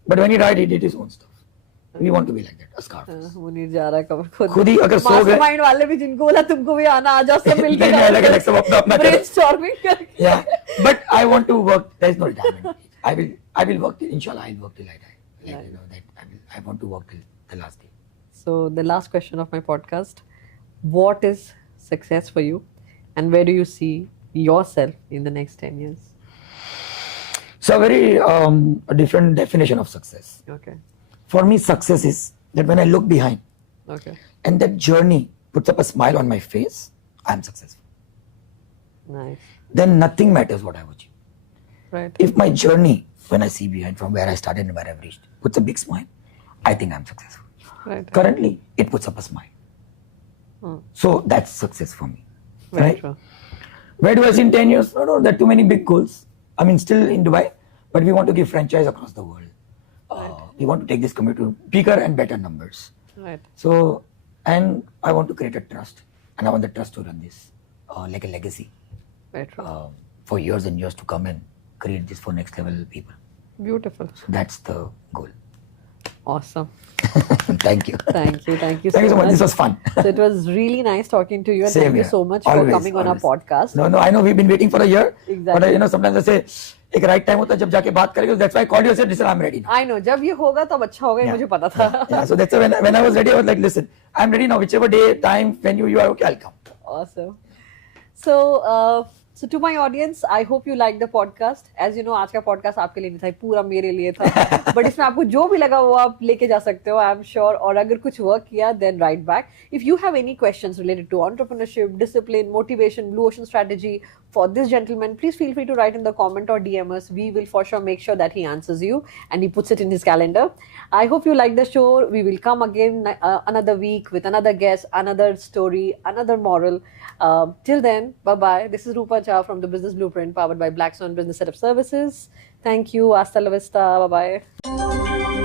But when he died, he did his own stuff. We want to be like that, a scarf. Munir जा रहा है कब खुद ही अगर सो गए mastermind वाले भी जिनको बोला तुमको भी आना आ जाओ सब मिलके नहीं, अलग अलग सब अपना अपना करो। ब्रेनस्टॉर्मिंग करके Yeah, but I want to work. There is no retirement. I will work till, inshallah, I'll work till I die. Like, you know, that I want to work till the last day. So the last question of my podcast, what is success for you and where do you see yourself in the next 10 years? So a very a different definition of success. Okay. For me, success is that when I look behind Okay. and that journey puts up a smile on my face, I'm successful. Nice. Then nothing matters what I've achieved. Right. If my journey, when I see behind from where I started and where I've reached, puts a big smile, I think I'm successful. Right. Currently, it puts up a smile. Hmm. So that's success for me. Very right? true. Where do I see in 10 years? No, there are too many big goals. I mean, still in Dubai, but we want to give franchise across the world. We want to take this company to bigger and better numbers. Right. So, and I want to create a trust, and I want the trust to run this like a legacy Very true. for years and years to come and create this for next level people. Beautiful. So that's the goal. Awesome. Thank you. Thank you. Thank you Thank you so much. This was fun. So it was really nice talking to you and Same thank you here. so much Always, for coming on our always. podcast. No, I know we've been waiting for a year. Exactly. But you know, sometimes I say, एक right time होता है जब जाके बात करेंगे. That's why I called you and said, listen, I'm ready now. I know, जब ये होगा तब अच्छा होगा ये मुझे पता था. Yeah, so that's why when I was ready, I was like, listen, I'm ready now. Whichever day, time, when you are okay, I'll come. Awesome. So to my audience, I hope you like the podcast. As you know, आज का podcast आपके लिए नहीं था, पूरा मेरे लिए था. But इसमें आपको जो भी लगा वो आप लेके जा सकते हो, I'm sure. और अगर कुछ work किया, then write back. If you have any questions related to entrepreneurship, discipline, motivation, Blue Ocean strategy for this gentleman, please feel free to write in the comment or DM us. We will for sure make sure that he answers you and he puts it in his calendar. I hope you like the show. We will come again another week with another guest, another story, another moral. Till then, bye-bye. This is Rupa Jha from the Business Blueprint powered by Blackstone Business Setup Services. Thank you. Hasta la vista. Bye-bye.